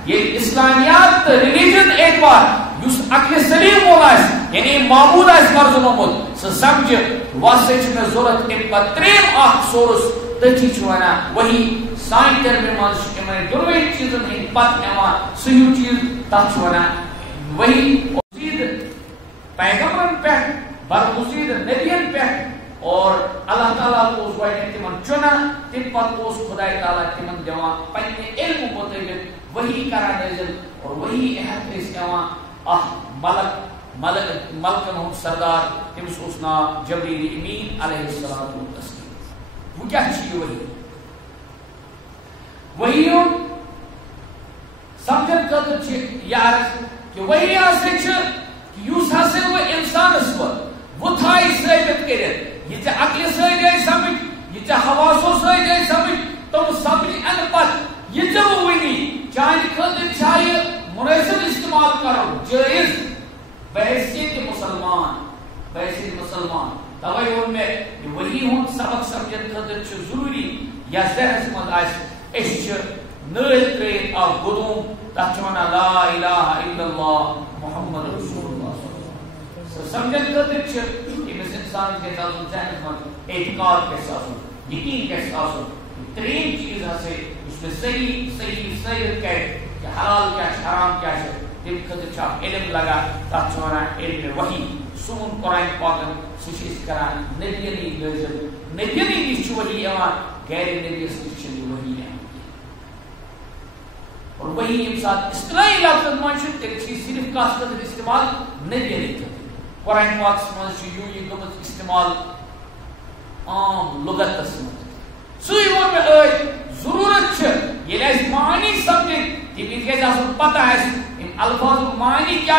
یہ اسلامیات ریلیجن اعتبار اس عقل سلیم وول یعنی معبود مرزنومت سہ سمجھ واسطے میں ضرورت ام پہ تریم اخ سورس تھی ونان وہی سان تربیت من دونوے چیزن ہند پتہ صحیح چیز تک ونان وہی مزید پیغمبرن پہ برمزید نبین پہ اور اللہ تعالیٰ اس وجہ تمن چنان تم پتہ خدا تعالیٰ تمن دان پنہ علم مطابق وہی کران نازل اور وہی احد ملکن ہند سردار تمس اس ناو جبریل امین علیہ الصلوۃ والتسلیم۔ وہ کیا یہ وہی سمجھن خاطر یار کہ وہی ہسا اس ہسا وہ انسانس وہ تھائی ثابت کرت یہ عقل سی آئی سمجھ یہ حواسو سی آئی سمجھ تم سمجھ ان پتہ یہ وہ ونی چانہ خاطر یہ مناسب استعمال کرو جائز بحیثیت مسلمان توے وون میں وہی ہند سبق سمجھن خاطر ضروری یا ذہنس مز نل ترت اخ گدوم تک ونان لا الہ الا اللہ محمد رسول اللہ سمجھن خاطر امس انسان گھس آسن ذہنس مز اعتقاد گھس آسن یقین گھس آسن تریم چیز ہسے اس میں صحیح کرے کہ حلال کیا حرام کیا تم خاطر علم لگا تک ونان علم وحی سون قرآن پاکن سہ کران نبی لازم نبی نش وحی غیر نبیس نش وحی اور وہی یم سات اصطلاحی لفظ من تیل صرف کس خاطر استعمال نبی قرآن پاکس من یہ گمت استعمال عام لغتس من سی وون میں ضرورت یل اس معنی سمجھ تمس گژھِ آسُن پتہ اَسہِ یِم الفاظُک معنی کیا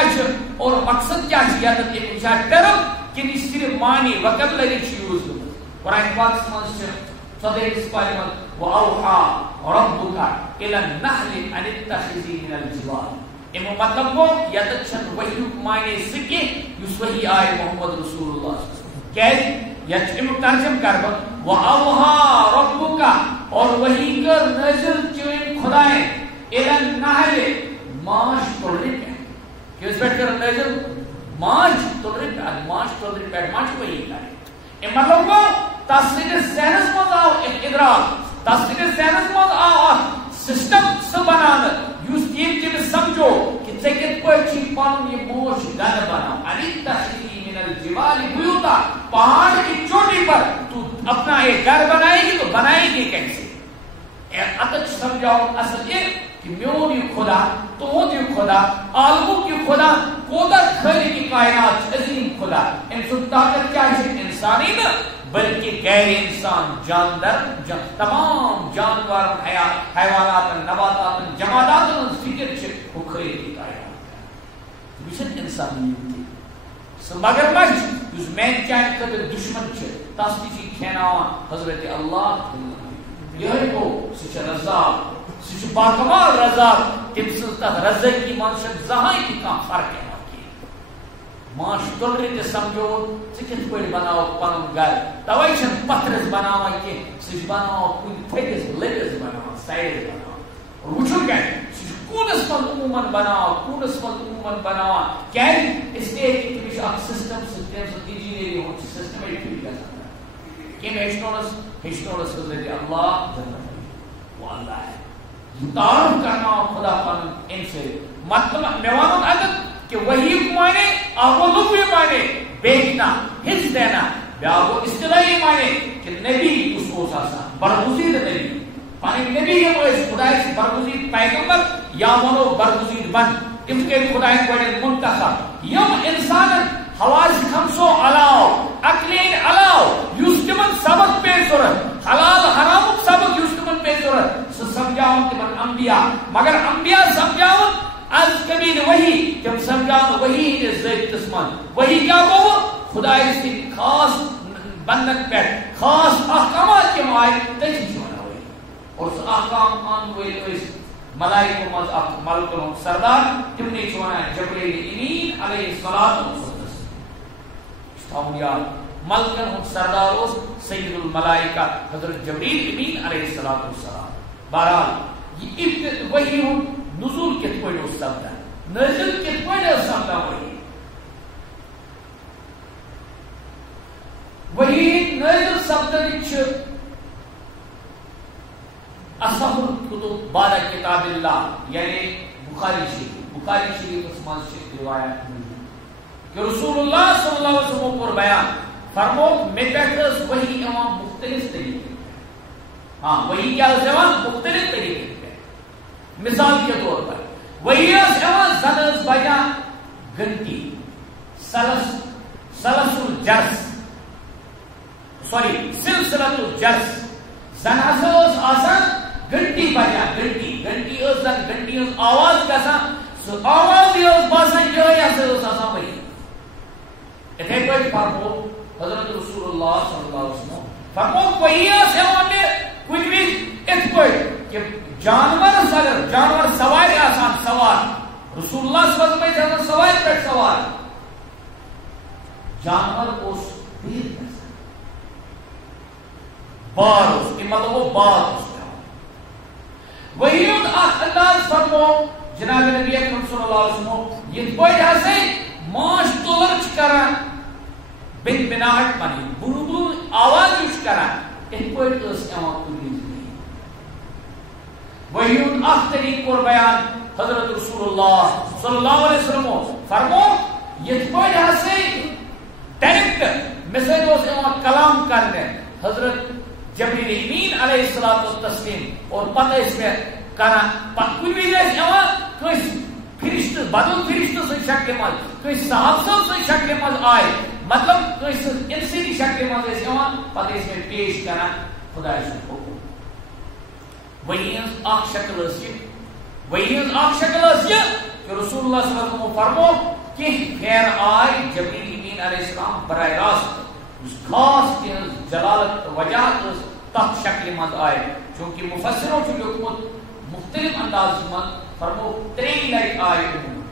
اور مقصد کیا یتھ یہِ چھا ٹرم کِنہٕ یہِ صرف معنی وکیبلری یوز گٔمٕژ قرآن پاکس منٛز چھِ 14 پارِ منٛز وَأَوْحَىٰ رَبُّكَ إِلَى النَّحْلِ أَنِ اتَّخِذِي مِنَ الْجِبَالِ امیُک مطلب گوٚو یتھ چھنہٕ ؤحیُک معنی سُہ کینٛہہ یُس ؤحی آیہِ محمد رسول اللہ کیازِ یتھ امیُک ترجم کرٕ بہٕ وَأَوْحَىٰ رَبُّكَ اور وحی کٔر نٲزِل چٲنۍ خۄدایَن إِلَى النَّحْلِ ماچھ تُلرِ پٮ۪ٹھ کٔمِس پٮ۪ٹھ کٔر نٲزِل ماچھ تُلرِ پٮ۪ٹھ ماچھ تُلرِ پٮ۪ٹھ ما چھِ ؤحی کرٕنۍ امیُک مطلب گوٚو تس سٕنٛدِس ذہنس منٛز آو اِدراک تس سٕنٛدِس ذہنس منٛز آو اکھ سسٹم سُہ بناونہٕ یُس تٔمِس سمجھو کہ ژےٚ کِتھ پٲٹھۍ چھُے پنُن یہِ موش گنہٕ بناو انِتَّخِذِی مِنَ الجِبالِ بُیوٗتا پہاڑ کی چوٹی پر تو اپنا ایک گھر بنائے گی تو بنائے گی کیسے اتھ سمجھاؤ اصل یہ کہ میون یہ خدا تہد یہ خدا عالموں کی خدا کوتاہ خالق کائنات عظیم خدا ان سن طاقت کیا ہے انسانی نہ بلکہ غیر انسان جاندار تمام جانور حیوانات نباتات جمادات فکر وہ خالق کائنات یہ انسانی مگر مجھ اس مین چاہے خطر دشمن تس تھی کھیناوان حضرت اللہ یہ گو سہ رزاق سہ باکمال رزاق تم سن تک رزقی من زہاں تہ کھانا فرق ماش تلر تہ سمجھو ژٕ کتھ پٲٹھۍ بناو پنُن گھر توے چھنہٕ پتھرس بناوان کینٛہہ سُہ چھُ بناوان کُنہِ تھٔدِس لٔبِس بناوان سایڈس بناوان وٕچھُن گژھِ سُہ چھُ کوٗنس منٛز عموٗمن بناوان کیازِ اسلیے کہ تٔمِس چھُ اکھ سسٹم تٔمۍ سُنٛد انجینئرنگ ہُنٛد سسٹمے فِٹ گژھان کٔمۍ ہیٚچھنوڑس حضرت اللہ واللہ یہ تعارف کرناو خدا پنُن امہِ سۭتۍ مطلب مےٚ وَنُن اگر کہ وہی معنی آپ لغوی معنی بیچنا حص دینا بیاکھ گوٚو اصطلاحی معنی کہ نبی اس اوس آسان برگزید نبی پنٕنۍ نبی یِم ٲسۍ خدایس برگزید پیغمبر یا ونو برگزید بن تِم کٔرۍ خدایَن گۄڈٕنیٚتھ منتخب یِم انسانن حواس خمسو علاوٕ عقلین علاوٕ یُس تِمن سبق پیٚیہِ ضروٗرت حلال حرامُک سبق یُس تِمن پیٚیہِ ضروٗرت سُہ سمجھاوُن تِمن انبیا مگر انبیا سمجھاوُن از قبیل وحی تم سمجھان وحی ہندس ذاتس من وحی کیا گو خدا سند خاص بندن پہ خاص احکامات کم آئے تھی وی اور سہ احکام ان ول ملائکہ مز اخ ملکن سردار تمنے ونان جبرائیل امین علیہ الصلوۃ والسلام یاد ملکن سردار اس سید الملائکہ حضرت جبرائیل امین علیہ الصلوۃ والسلام بہرحال یہ وحی نزول کت پٲٹھۍ اوس سپدان نازل کت پٲٹھۍ ٲس سپدان وحی نازل سپدن چھ اصح الکتب بعد کتاب اللہ یعنی بخاری شریف منٛز چھِ روایت کہ رسول اللہ صلی اللہ علیہ وسلم کوٚر بیان فرمو مےٚ پٮ۪ٹھ ٲس وحی یِوان مختلف طریقے ہاں وحی کیا ٲس یِوان مختلف طریقے مثال کے طور پر وہی زن بجا گھنٹی سلس الجرس سوری سلسلۃ الجرس زن آسان گھنٹی بجا گھنٹی زن گھنٹی آواز گژھان سُہ آواز باسان یہ آسان وہی اتھے پٲٹھۍ فرمو حضرت رسول اللہ صلی اللہ علیہ وسلم فرمو وہی مےٚ کُنہِ وِزِ یِتھ پٲٹھۍ کہ جانور سوارِ آسان سوار رسول اللہ صلی اللہ علیہ وسلم سوارِ پٮ۪ٹھ سوار جانور اوس بِہِتھ گژھان بار اوس مطلب وہ بار اوس پیٚوان وحی ہُنٛد اکھ انداز فرمو جناب نبی اکرم صلی اللہ علیہ وسلم یِتھ پٲٹھۍ ہسا ماچھ تُلر چھِ کران بِن بِناہٹ بنٲوِتھ بُرٕ بُرٕ آواز ہیوٗ چھِ کران یِتھ پٲٹھۍ ٲس یِوان کُنہِ وِزِ وحی ہُنٛد اکھ طریقہٕ کوٚر بیان حضرت رسول اللہ صلی اللہ علیہ وسلم فرمو یِتھ پٲٹھۍ ہسا ڈائریکٹ مےٚ سۭتۍ اوس یِوان کلام کرنہِ حضرت جبریل امین علیہ الصلوۃ والتسلیم اور پتہٕ ٲسۍ مےٚ کران پتہٕ کُنہِ وِزِ ٲسۍ یِوان کٲنٛسہِ فرشتہٕ بدل فرشتہٕ سٕنٛدِ شکلہِ منٛز کٲنٛسہِ صحابہٕ صٲب سٕنٛدِ شکلہِ منٛز آیہِ مطلب کٲنٛسہِ اِنسٲنی شکلہِ منٛز ٲسۍ یِوان پتہٕ ٲسۍ مےٚ پیش کران خۄداے سُنٛد حُکُم وہی اخ شکل یہ کہ رسول اللہ صلی اللہ علیہ وسلم فرمو کہ خیر آئی جبریل امین علیہ السلام براہ راست خاص کی جلالت وجاہت تخ شکل مند آئے، چونکہ مفسروں سے حکمت مختلف انداز مند فرمو 3 لائٹ آئے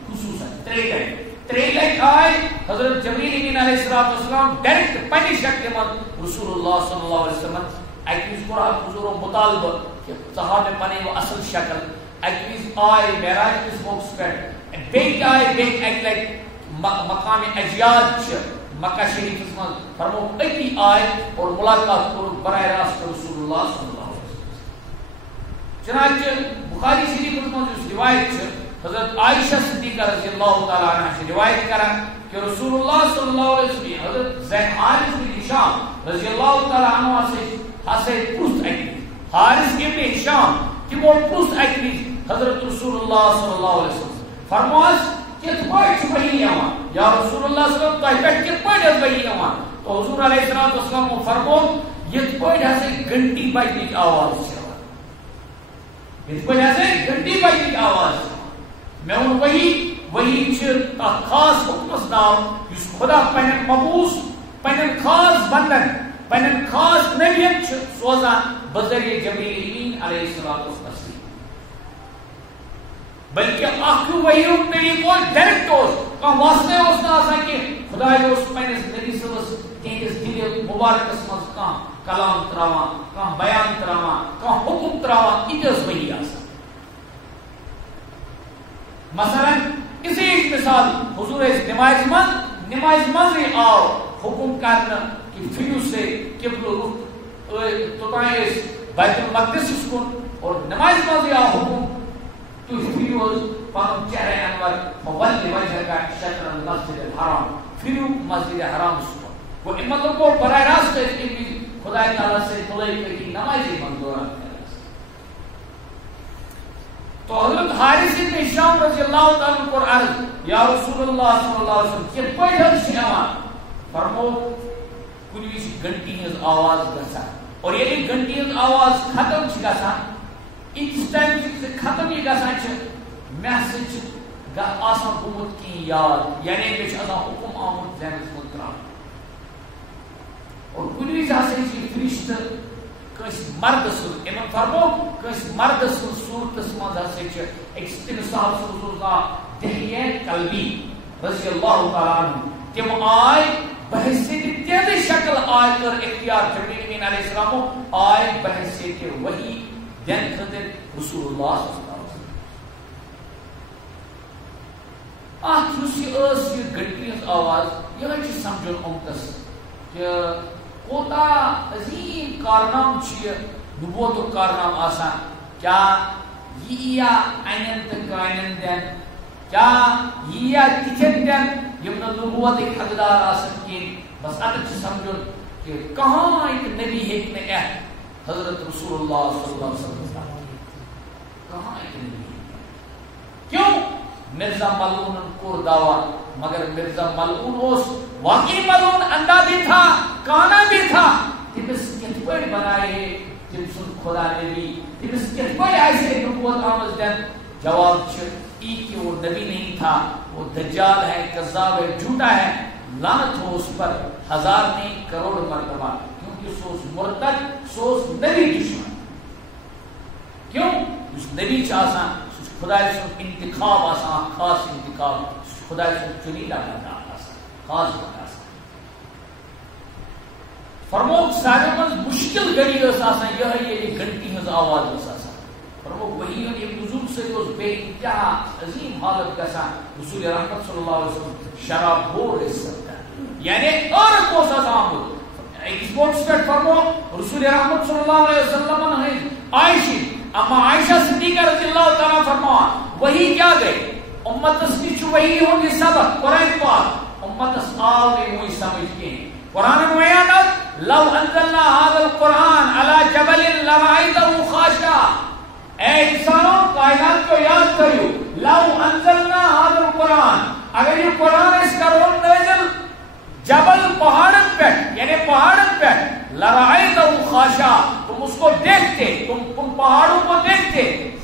خصوصاً 3 لائٹ آئے حضرت جبریل امین علیہ السلام ڈائریکٹ پنی شکل مند رسول اللہ صلی اللہ علیہ وسلم اکیز قرآن حضور مطالبہ کہ صحابہ پنے وہ اصل شکل اکیز آئے معراج کس موقع پر بیک آئے بیک ایک لائٹ مقام اجیاد مکہ شریف میں فرمو اتی آئے اور ملاقات کرو براہ راست رسول اللہ صلی اللہ علیہ وسلم. چنانچہ بخاری شریف میں جو روایت ہے حضرت عائشہ صدیقہ رضی اللہ تعالی عنہا سے روایت کرا کہ رسول اللہ صلی اللہ علیہ وسلم حضرت زید حارث بن ہشام رضی اللہ تعالی عنہ سے پرس اکی حارث ابن ہشام تمو پرس اکی حضرت رسول اللہ صلی اللہ علیہ وسلم فرماس کت پٲٹھۍ چھُ وحی یِوان یا رسول اللہ صلی اللہ علیہ وسلم تۄہہِ پٮ۪ٹھ کت پٲٹھۍ ٲس وحی یِوان تو حضور علیہ الصلوۃ والسلام فرمو یِتھ پٲٹھۍ ہسا گھنٹی بجنٕچ آواز چھِ یِوان یِتھ پٲٹھۍ ہسا گھنٹی بجنٕچ آواز چھِ مےٚ ووٚن وحی چھِ تتھ خاص حکمس ناو یُس خدا پننٮ۪ن مبعوث پننٮ۪ن خاص بندن پننٮ۪ن خاص نبیَن چھُ سوزان بذریعہ جبریل امین علیہ الصلوۃ والسلام بلکہ اخ وحی طریقہ ڈائریکٹ واسطے آسان کہ خدا پنس نبی صبس تہندس دل مبارکس مز کلام تراوان بیان تراوان حکم تراوان یہ وحی آسان. مثلا اسی مثال حضور نماز مز آو حکم کرنا کہ پھرو سے قبل رخ توتان بیت المقدس کن اور نماز مز آو حکم فیروز پن چہرہ انور فولی وجہ کا شطر المسجد الحرام فیرو مسجد حرام سکن وہ مطلب کو براہ راست خدا تعالیٰ سے طلعی کی نمازی منظورات کرے. تو حضرت حارث بن ہشام رضی اللہ تعالیٰ کو عرض یا رسول اللہ صلی اللہ علیہ وسلم کت پٲٹھۍ حظ چھِ یِوان فرمو کُنہِ وِزِ گھنٹی ہٕنٛز آواز گژھان اور ییٚلہِ گھنٹی ہٕنٛز آواز ختم چھِ گژھان اس ٹائم ختم یہ گژھان مےٚ ہسا آسان گوٚمُت کینٛہہ یاد یعنی مےٚ چھُ آسان حکم آمُت ذہنس منٛز ترٛاونہٕ اور کُنہِ وِزِ ہسا چھِ یہِ فرشتہٕ کٲنٛسہِ مردٕ سُنٛد یِمن فرمو کٲنٛسہِ مردٕ سٕنٛز صوٗرتس منٛز ہسا چھِ أکِس تٔمِس صاحب سُنٛد اوس ناو دحیہ کلبی رضی اللہ تعالیٰ عنہ تِم آے بحیثیت تہنٛزٕے شکل آے کٔر اختیار جبریل امین علیہ السلامو آے بحیثیت وحی دین خاطر رسول اللہ صلی اللہ علیہ وسلم. یُس یہِ گھنٹی ہٕنٛز آواز یِہے چھِ سمجھُن اُمتس کہ کوتاہ عظیم کارنام چھُ یہِ نبوتُک کارنام آسان. کیٛاہ یہِ یِیا انٮ۪ن تہٕ کانٮ۪ن دِنہٕ کیٛاہ یہِ یِیا تِتھٮ۪ن دِنہٕ یِم نہٕ نبوتٕکۍ حقدار آسن کِہیٖنۍ. بس اتٮ۪تھ چھُ سمجھُن کہ کٕہٲنۍ تہِ نبی ہیٚکہِ نہٕ یِتھ حضرت رسول اللہ صلی اللہ علیہ وسلم کہاں کیوں مرزا ملعون کور دعویٰ مگر مرزا ملعون اس واقعی ملعون اندھا بھی تھا کانا بھی تھا. تمس کت پٲٹھۍ بنائے تم سن خدا نبی تمس کت پٲٹھۍ ایسے نبوت آمز دین جواب ای کہ وہ نبی نہیں تھا وہ دجال ہے کذاب ہے جھوٹا ہے لعنت ہو اس پر 1000 نہیں کروڑ مرتبہ کیونکہ سوس مرتد سوس نبی دشمن. کیوں اس نبی آسان خدا سن انتخاب آسان خاص انتخاب خدا سن چنیدہ بندہ آسان خاص بندہ آسان. فرموک سارے من مشکل گھڑی اس آسان یہ گھنٹی ہز آواز اس آسان. فرموک وہی ایک نزول سے اس بے انتہا عظیم حالت گسان رسول رحمت صلی اللہ علیہ وسلم شراب بور اس سکتا یعنی اور کوسا تعامل ایک بوکس پر فرمو رسول رحمت صلی اللہ علیہ وسلم نے عائشہ اما عائشہ صدیقہ رضی اللہ تعالیٰ فرما وہی کیا گئے امتس کی وہی ہوگی سبق قرآن پاک امتس آو گئی ہوئی سمجھ کے قرآن میانت لو انزلنا هذا القرآن على جبل لرأيته خاشعا. اے انسانوں کائنات کو یاد کریو لو انزلنا هذا القرآن اگر یہ قرآن اس کا رول نازل جبل پہاڑ پہ یعنی پہاڑ پہ لرأيته خاشعا تم اس کو دیکھتے تم ان پہاڑوں کو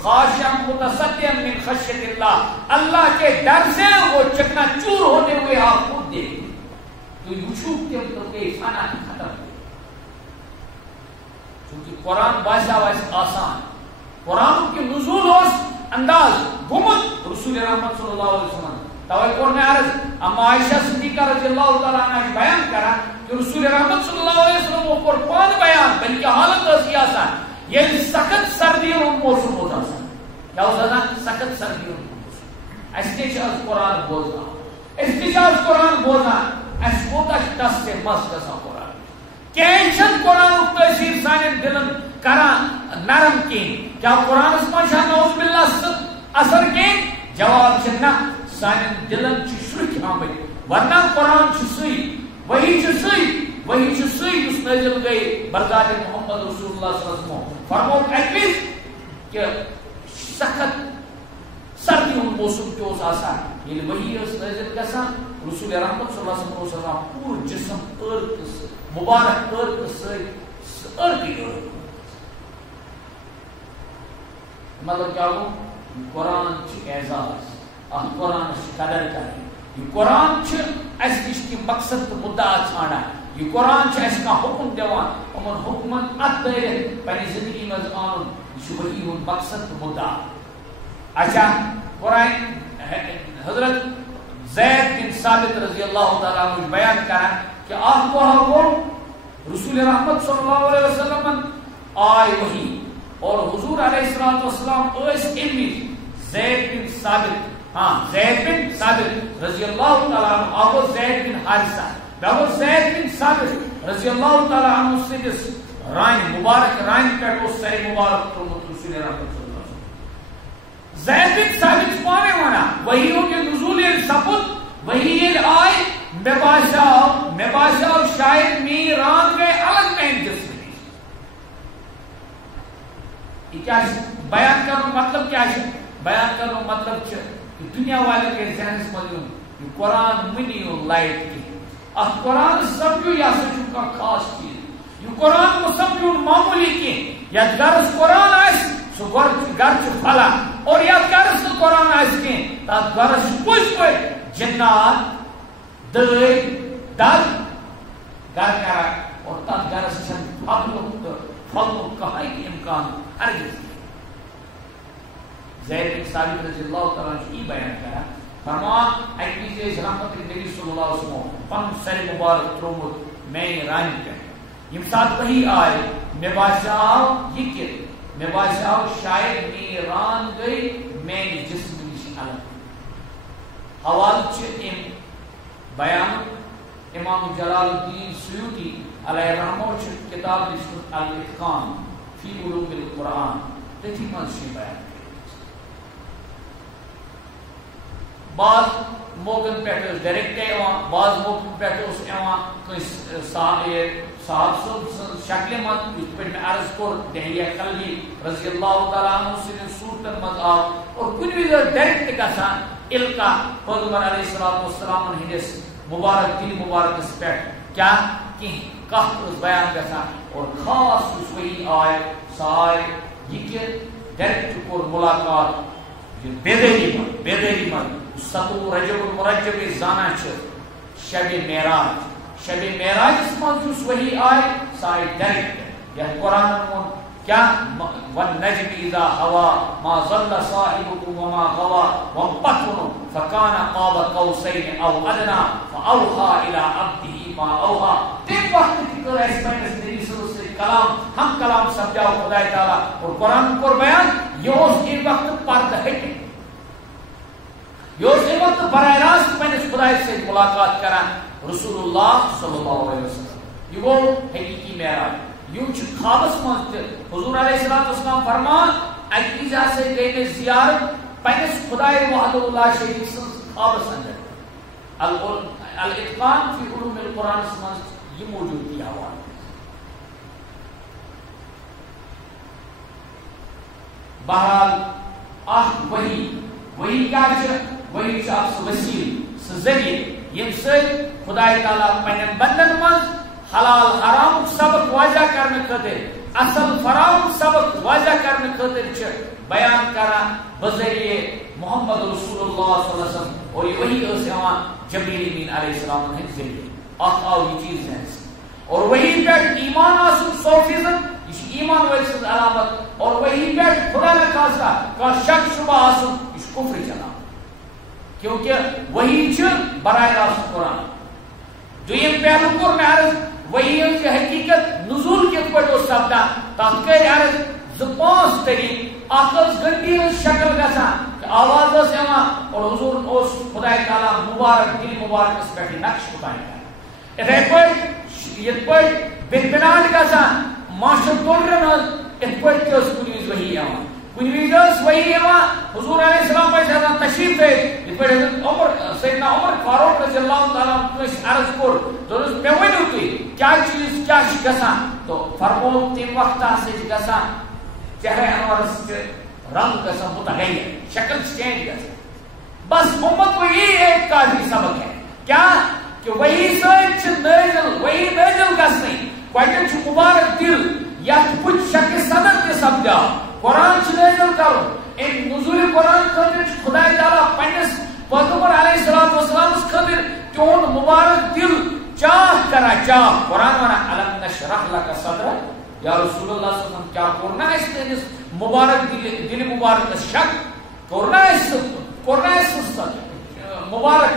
خاشعا متصدعا من خشیت اللہ، اللہ کے ڈر سے وہ چکنا چور ہونے ہوئے آپ خود دیکھیں تو یوچوب کے تو کے فنا ختم ہو. چونکہ قرآن باشا واس آسان، قرآن کے نزول اس انداز گمت رسول رحمت صلی اللہ علیہ وسلم توقع نے عرض اما عائشہ صدیقہ رضی اللہ تعالیٰ عنہ بیان کرا کہ رسول رحمت صلی اللہ علیہ وسلم وہ قرآن بیان بلکہ حالت رسی آسان یہ سخت سردی اور موسم ہوتا سا کیا ہوتا سخت سردی اور موسم اس قرآن بولنا اس قرآن بولنا اس ہوتا دس سے مست گسا قرآن کیشن قرآن تاثیر سانے دلن کران نرم کین کیا قرآن اس منشا نعوذ باللہ اثر کین جواب چننا سانے دلن چھ شرک آمد ورنہ قرآن چھ سوئی وہی چھ سوئی اس نازل گئی برداد محمد رسول اللہ صلی اللہ علیہ وسلم فرمو ایکویز کہ سخت سردی ہوں موسم کے اس آسان یہ وہی اس نازل گسا رسول رحمت صلی اللہ علیہ وسلم پور جسم ارکس مبارک ارکس ارکی مطلب کیا ہو قرآن چھ اعزاز قرآن قدر کریں یہ قرآن اس نش کی مقصد تو مدعا ژھانڈان یہ قرآن اس کا حکم دیوان امن حکمن ات دٲرِتھ پننہِ زندگی منٛز آنُن یہ وہی ہُنٛد مقصد تو مدعا. اچھا قرآن حضرت زید بن ثابت رضی اللہ تعالیٰ عنہ بیان کران کہ اکھ دۄہ گوٚو رسول رحمت صلی اللہ علیہ وسلم آئے وہی اور حضور علیہ السلام امی زید بن ثابت زید بن ثابت رضی اللہ تعالیٰ عنہ آگو زید بن حارثہ باگو زید بن ثابت رضی اللہ تعالیٰ عنہ سدس رانی مبارک رانی پر اس سر مبارک ترمت رسول رحمت صلی اللہ علیہ وسلم زید بن ثابت پانے وانا وہی ہو کہ نزول سپت وہی یہ آئے میں باشاؤ شاید می رات گئے الگ میں جسم یہ کیا بیان کرو مطلب کیا ہے بیان کرو مطلب دنیا والے کے ذہن سے یہ قرآن منی لائٹ کی اب قرآن سمجھو یا سچو کا خاص چیز یہ قرآن کو سمجھو معمولی کی یا درس قرآن آئیس سو گرچ پھلا اور یا درس قرآن آئیس کی تا درس کچھ کوئی جنات دل دل گر کرا اور تا درس چند پھلو کہاں کی امکان ارگز زید بن ثابت رضی اللہ تعالیٰ عنہ بیان کرا فرما ایک رحمت نبی صلی اللہ علیہ وسلم پن سر مبارک ترومت میں رانی کر یم ساتھ وہی آئے میں بادشاہ شاید میں ران گئی میں جسم نش الگ حوال ام بیان امام جلال الدین سیوطی علیہ رحمہ کتاب لکھت الاتقان فی علوم القرآن تھی منشی بیان بعض موقع پہ ڈائریکٹ بعض موقع پہ صاحب صاحب شکل مت پہ میں عرض کور دہلیہ قلبی رضی اللہ تعالیٰ عنہ سن صورتن مز آو اور کن بھی ڈائریکٹ گژھان القا پیغمبر علیہ السلام ہندس مبارک دل مبارک پہ کیا کہ کت بیان گژھان اور خاص اس وہی آئے سائے یہ کہ ڈائریکٹ کور ملاقات بیداری من ستو رجب المرجب زانا شب معراج اس منصوص وہی آئے سائے ڈائریکٹ یا قرآن من کیا والنجم اذا ہوا ما ظل صاحبكم وما غوا وانبطن فكان قاب قوسين او ادنى فاوحى الى عبده ما اوحى تم وقت کی کر اس میں نبی صلی اللہ علیہ وسلم کلام ہم کلام سمجھاؤ خدا تعالی اور قرآن کو بیان یہ اس وقت پردہ ہٹ یہ وقت براہ راست میں نے خدا سے ملاقات کرا رسول اللہ صلی اللہ علیہ وسلم یہ وہ حقیقی معراج یوں خوابس مجھ حضور علیہ السلام فرمان اکیزہ سے گئے زیارت پینس خدا وحد اللہ شریف سے خوابس اندر الاتقان فی علوم القرآن سمجھ یہ موجود کیا ہوا بہرحال وہی کیا وہی اکھ وسیل سہ ذریعہ یم ست خدا تعالیٰ پنن بندن من حلال حرام سبق واضح کرنے خاطر اصل فرام سبق واضح کرنے خاطر بیان کران بذریعے محمد رسول اللہ صلی اللہ علیہ وسلم اور یہ وہی اس یوان جبریل امین علیہ السلام نے ذریعے آو یہ چیز ہے اور وہی پہ ایمان آسن 100% یہ ایمان ویسن علامت اور وہی پہ خدا نہ خاصا کا شک شبہ آسن یہ کفر چلا کیونکہ وہی چھ برائے راست قرآن جو یہ پہلو کو میں عرض وہی کی حقیقت نزول کے پر جو سبدا تذکر عرض زپانس طریق آخر گنڈی شکل گسا آواز سے اور حضور اس خدا تعالی مبارک دل مبارک اس پہ نقش بتائیں اتھے پہ یہ پہ بنبنان گسا معاشر دورن ات پہ کس کنیز وہی آوان کنیز وہی آوان حضور علیہ السلام پہ ساتھ تشریف دے یہ پہ عمر سیدنا عمر فاروق رضی اللہ تعالیٰ تمہیں عرض کر تو میں ونیو تھی کیا چیز کیا گسا تو فرمو تیم وقت سے گسا چہرے انور سے رنگ گسا متغیر شکل چینج گسا بس امت کو یہ ایک کافی سبق ہے کیا کہ وہی سچ نازل وہی نازل گسنی کوئی چھ مبارک دل یا کچھ شک صدر کے سمجھا قرآن چھ نازل کرو ان نزول قرآن خاطر خدا تعالی پنس پیغمبر علیہ السلام اس خاطر چون مبارک دل چاہ کرا چاہ قرآن وانا علم نشرح لک صدر یا رسول اللہ صلی اللہ علیہ وسلم کیا کرنا ہے اس مبارک دل مبارک شک کرنا ہے اس مبارک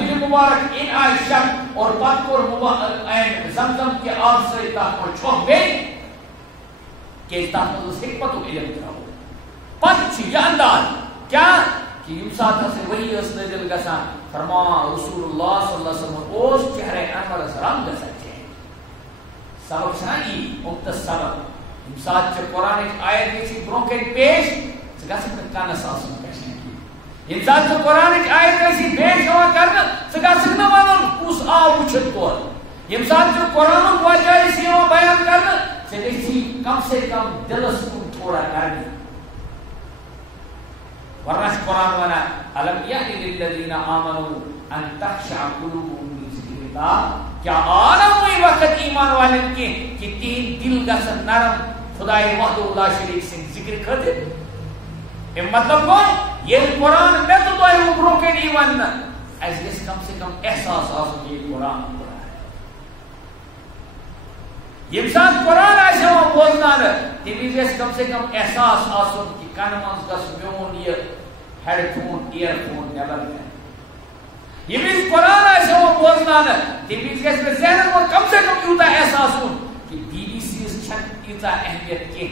دل مبارک ان آئی شک اور پت کر زمزم کے آب سے تاکہ چھوک گئی کہ تاکہ اس حکمت و علم کرو پت یہ انداز کیا کہ یم ساتھ سے وہی اس نزل گسان فرما رسول اللہ صلی اللہ علیہ وسلم اس چہرے انور سے رنگ سچے سبق سنائی مقتص سبق یم ساتھ چھ قرآن آیت کسی برونکن پیش سگا سکتا کانا ساسن پیشن کی یم ساتھ چھ قرآن آیت کسی پیش ہوا کرنا سگا سکتا مانن اس آو چھت کور یم ساتھ چھ قرآن واجہ اسی ہوا بیان کرنا سگا سی کم سے کم دلس کن تھوڑا کرنی ورنہ قرآن وانا علم یعنی للذین آمنوا ان تخشع قلوبهم لذکر اللہ کیا عالم ہوئی وقت ایمان والے کے کہ تین دل گسن نرم خدای وحدہ لا شریک سے ذکر کرتے یہ مطلب کو یہ قرآن میں تو ہے عمروں کے ایمان ایسے کم سے کم احساس آسن یہ قرآن یہ ساتھ قرآن ایسے ہوا بولنا ہے تیمیز کم سے کم احساس آسن کی کانمانز کا سمیون یہ ہیڈ فون ایئر فون نیبر ہے یہ بھی قرآن ایسے ہوا بولنا ہے تیمیز کے ذہن کو کم سے کم یوتا احساس ہوں کہ بی بی سی اس چھت یوتا اہمیت کے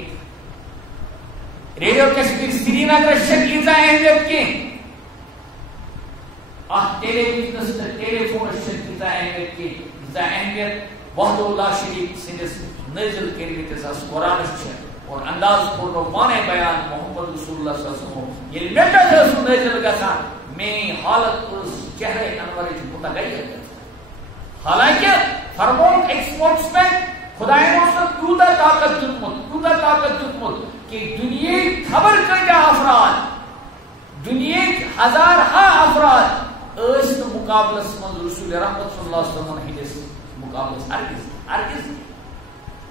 ریڈیو کشمیر سری نگر شک یوتا اہمیت کے ٹیلی ویژن ٹیلی فون شک یوتا اہمیت کے یوتا اہمیت وحد اللہ شریف سندس نزل کریت اس قرآن چھت اور انداز پر مانے بیان محمد رسول اللہ صلی اللہ علیہ وسلم یہ میٹا جس نزل گسا میں حالت اس چہرے انور کی متغیر حالانکہ فرمون ایکسپورٹس میں خدای نے اس کو کیوتا طاقت جتمت کہ دنیا خبر کرتا افراد دنیا ہزارہا افراد اس مقابلس من رسول رحمت صلی اللہ علیہ وسلم ہندس مقابلس ارگز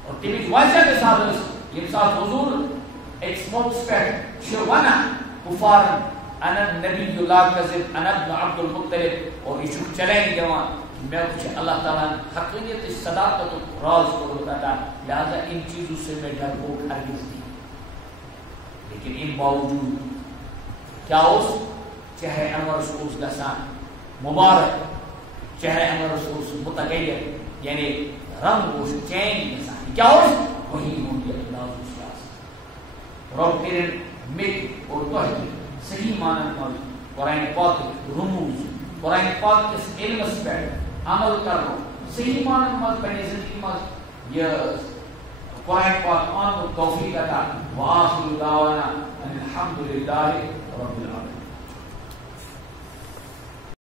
اور تیمیز واضح کے ساتھ یہ ساتھ حضور ایکسپورٹس پہ شروعنا کفارن انا نبی لا کذب انا ابن عبد المطلب اور یہ چلیں جوان میں کچھ اللہ تعالیٰ حقیقت صداقت راز کو بتاتا لہذا ان چیزوں سے میں ڈر کو ہرگز نہیں لیکن ان باوجود کیا اس چہرے انور رسول گسان مبارک چہرے انور رسول متغیر یعنی رنگ اس چینج گسان کیا اس وہی ہوگی اللہ سیاست رب تیرے مت اور توحید صحیح معنی میں قرآن پاک رموز قرآن پاک کس علم پر عمل کرو صحیح معنی میں پہلے زندگی میں یہ قرآن پاک مان توفیق عطا وآخر دعوانا ان الحمدللہ رب العالمین.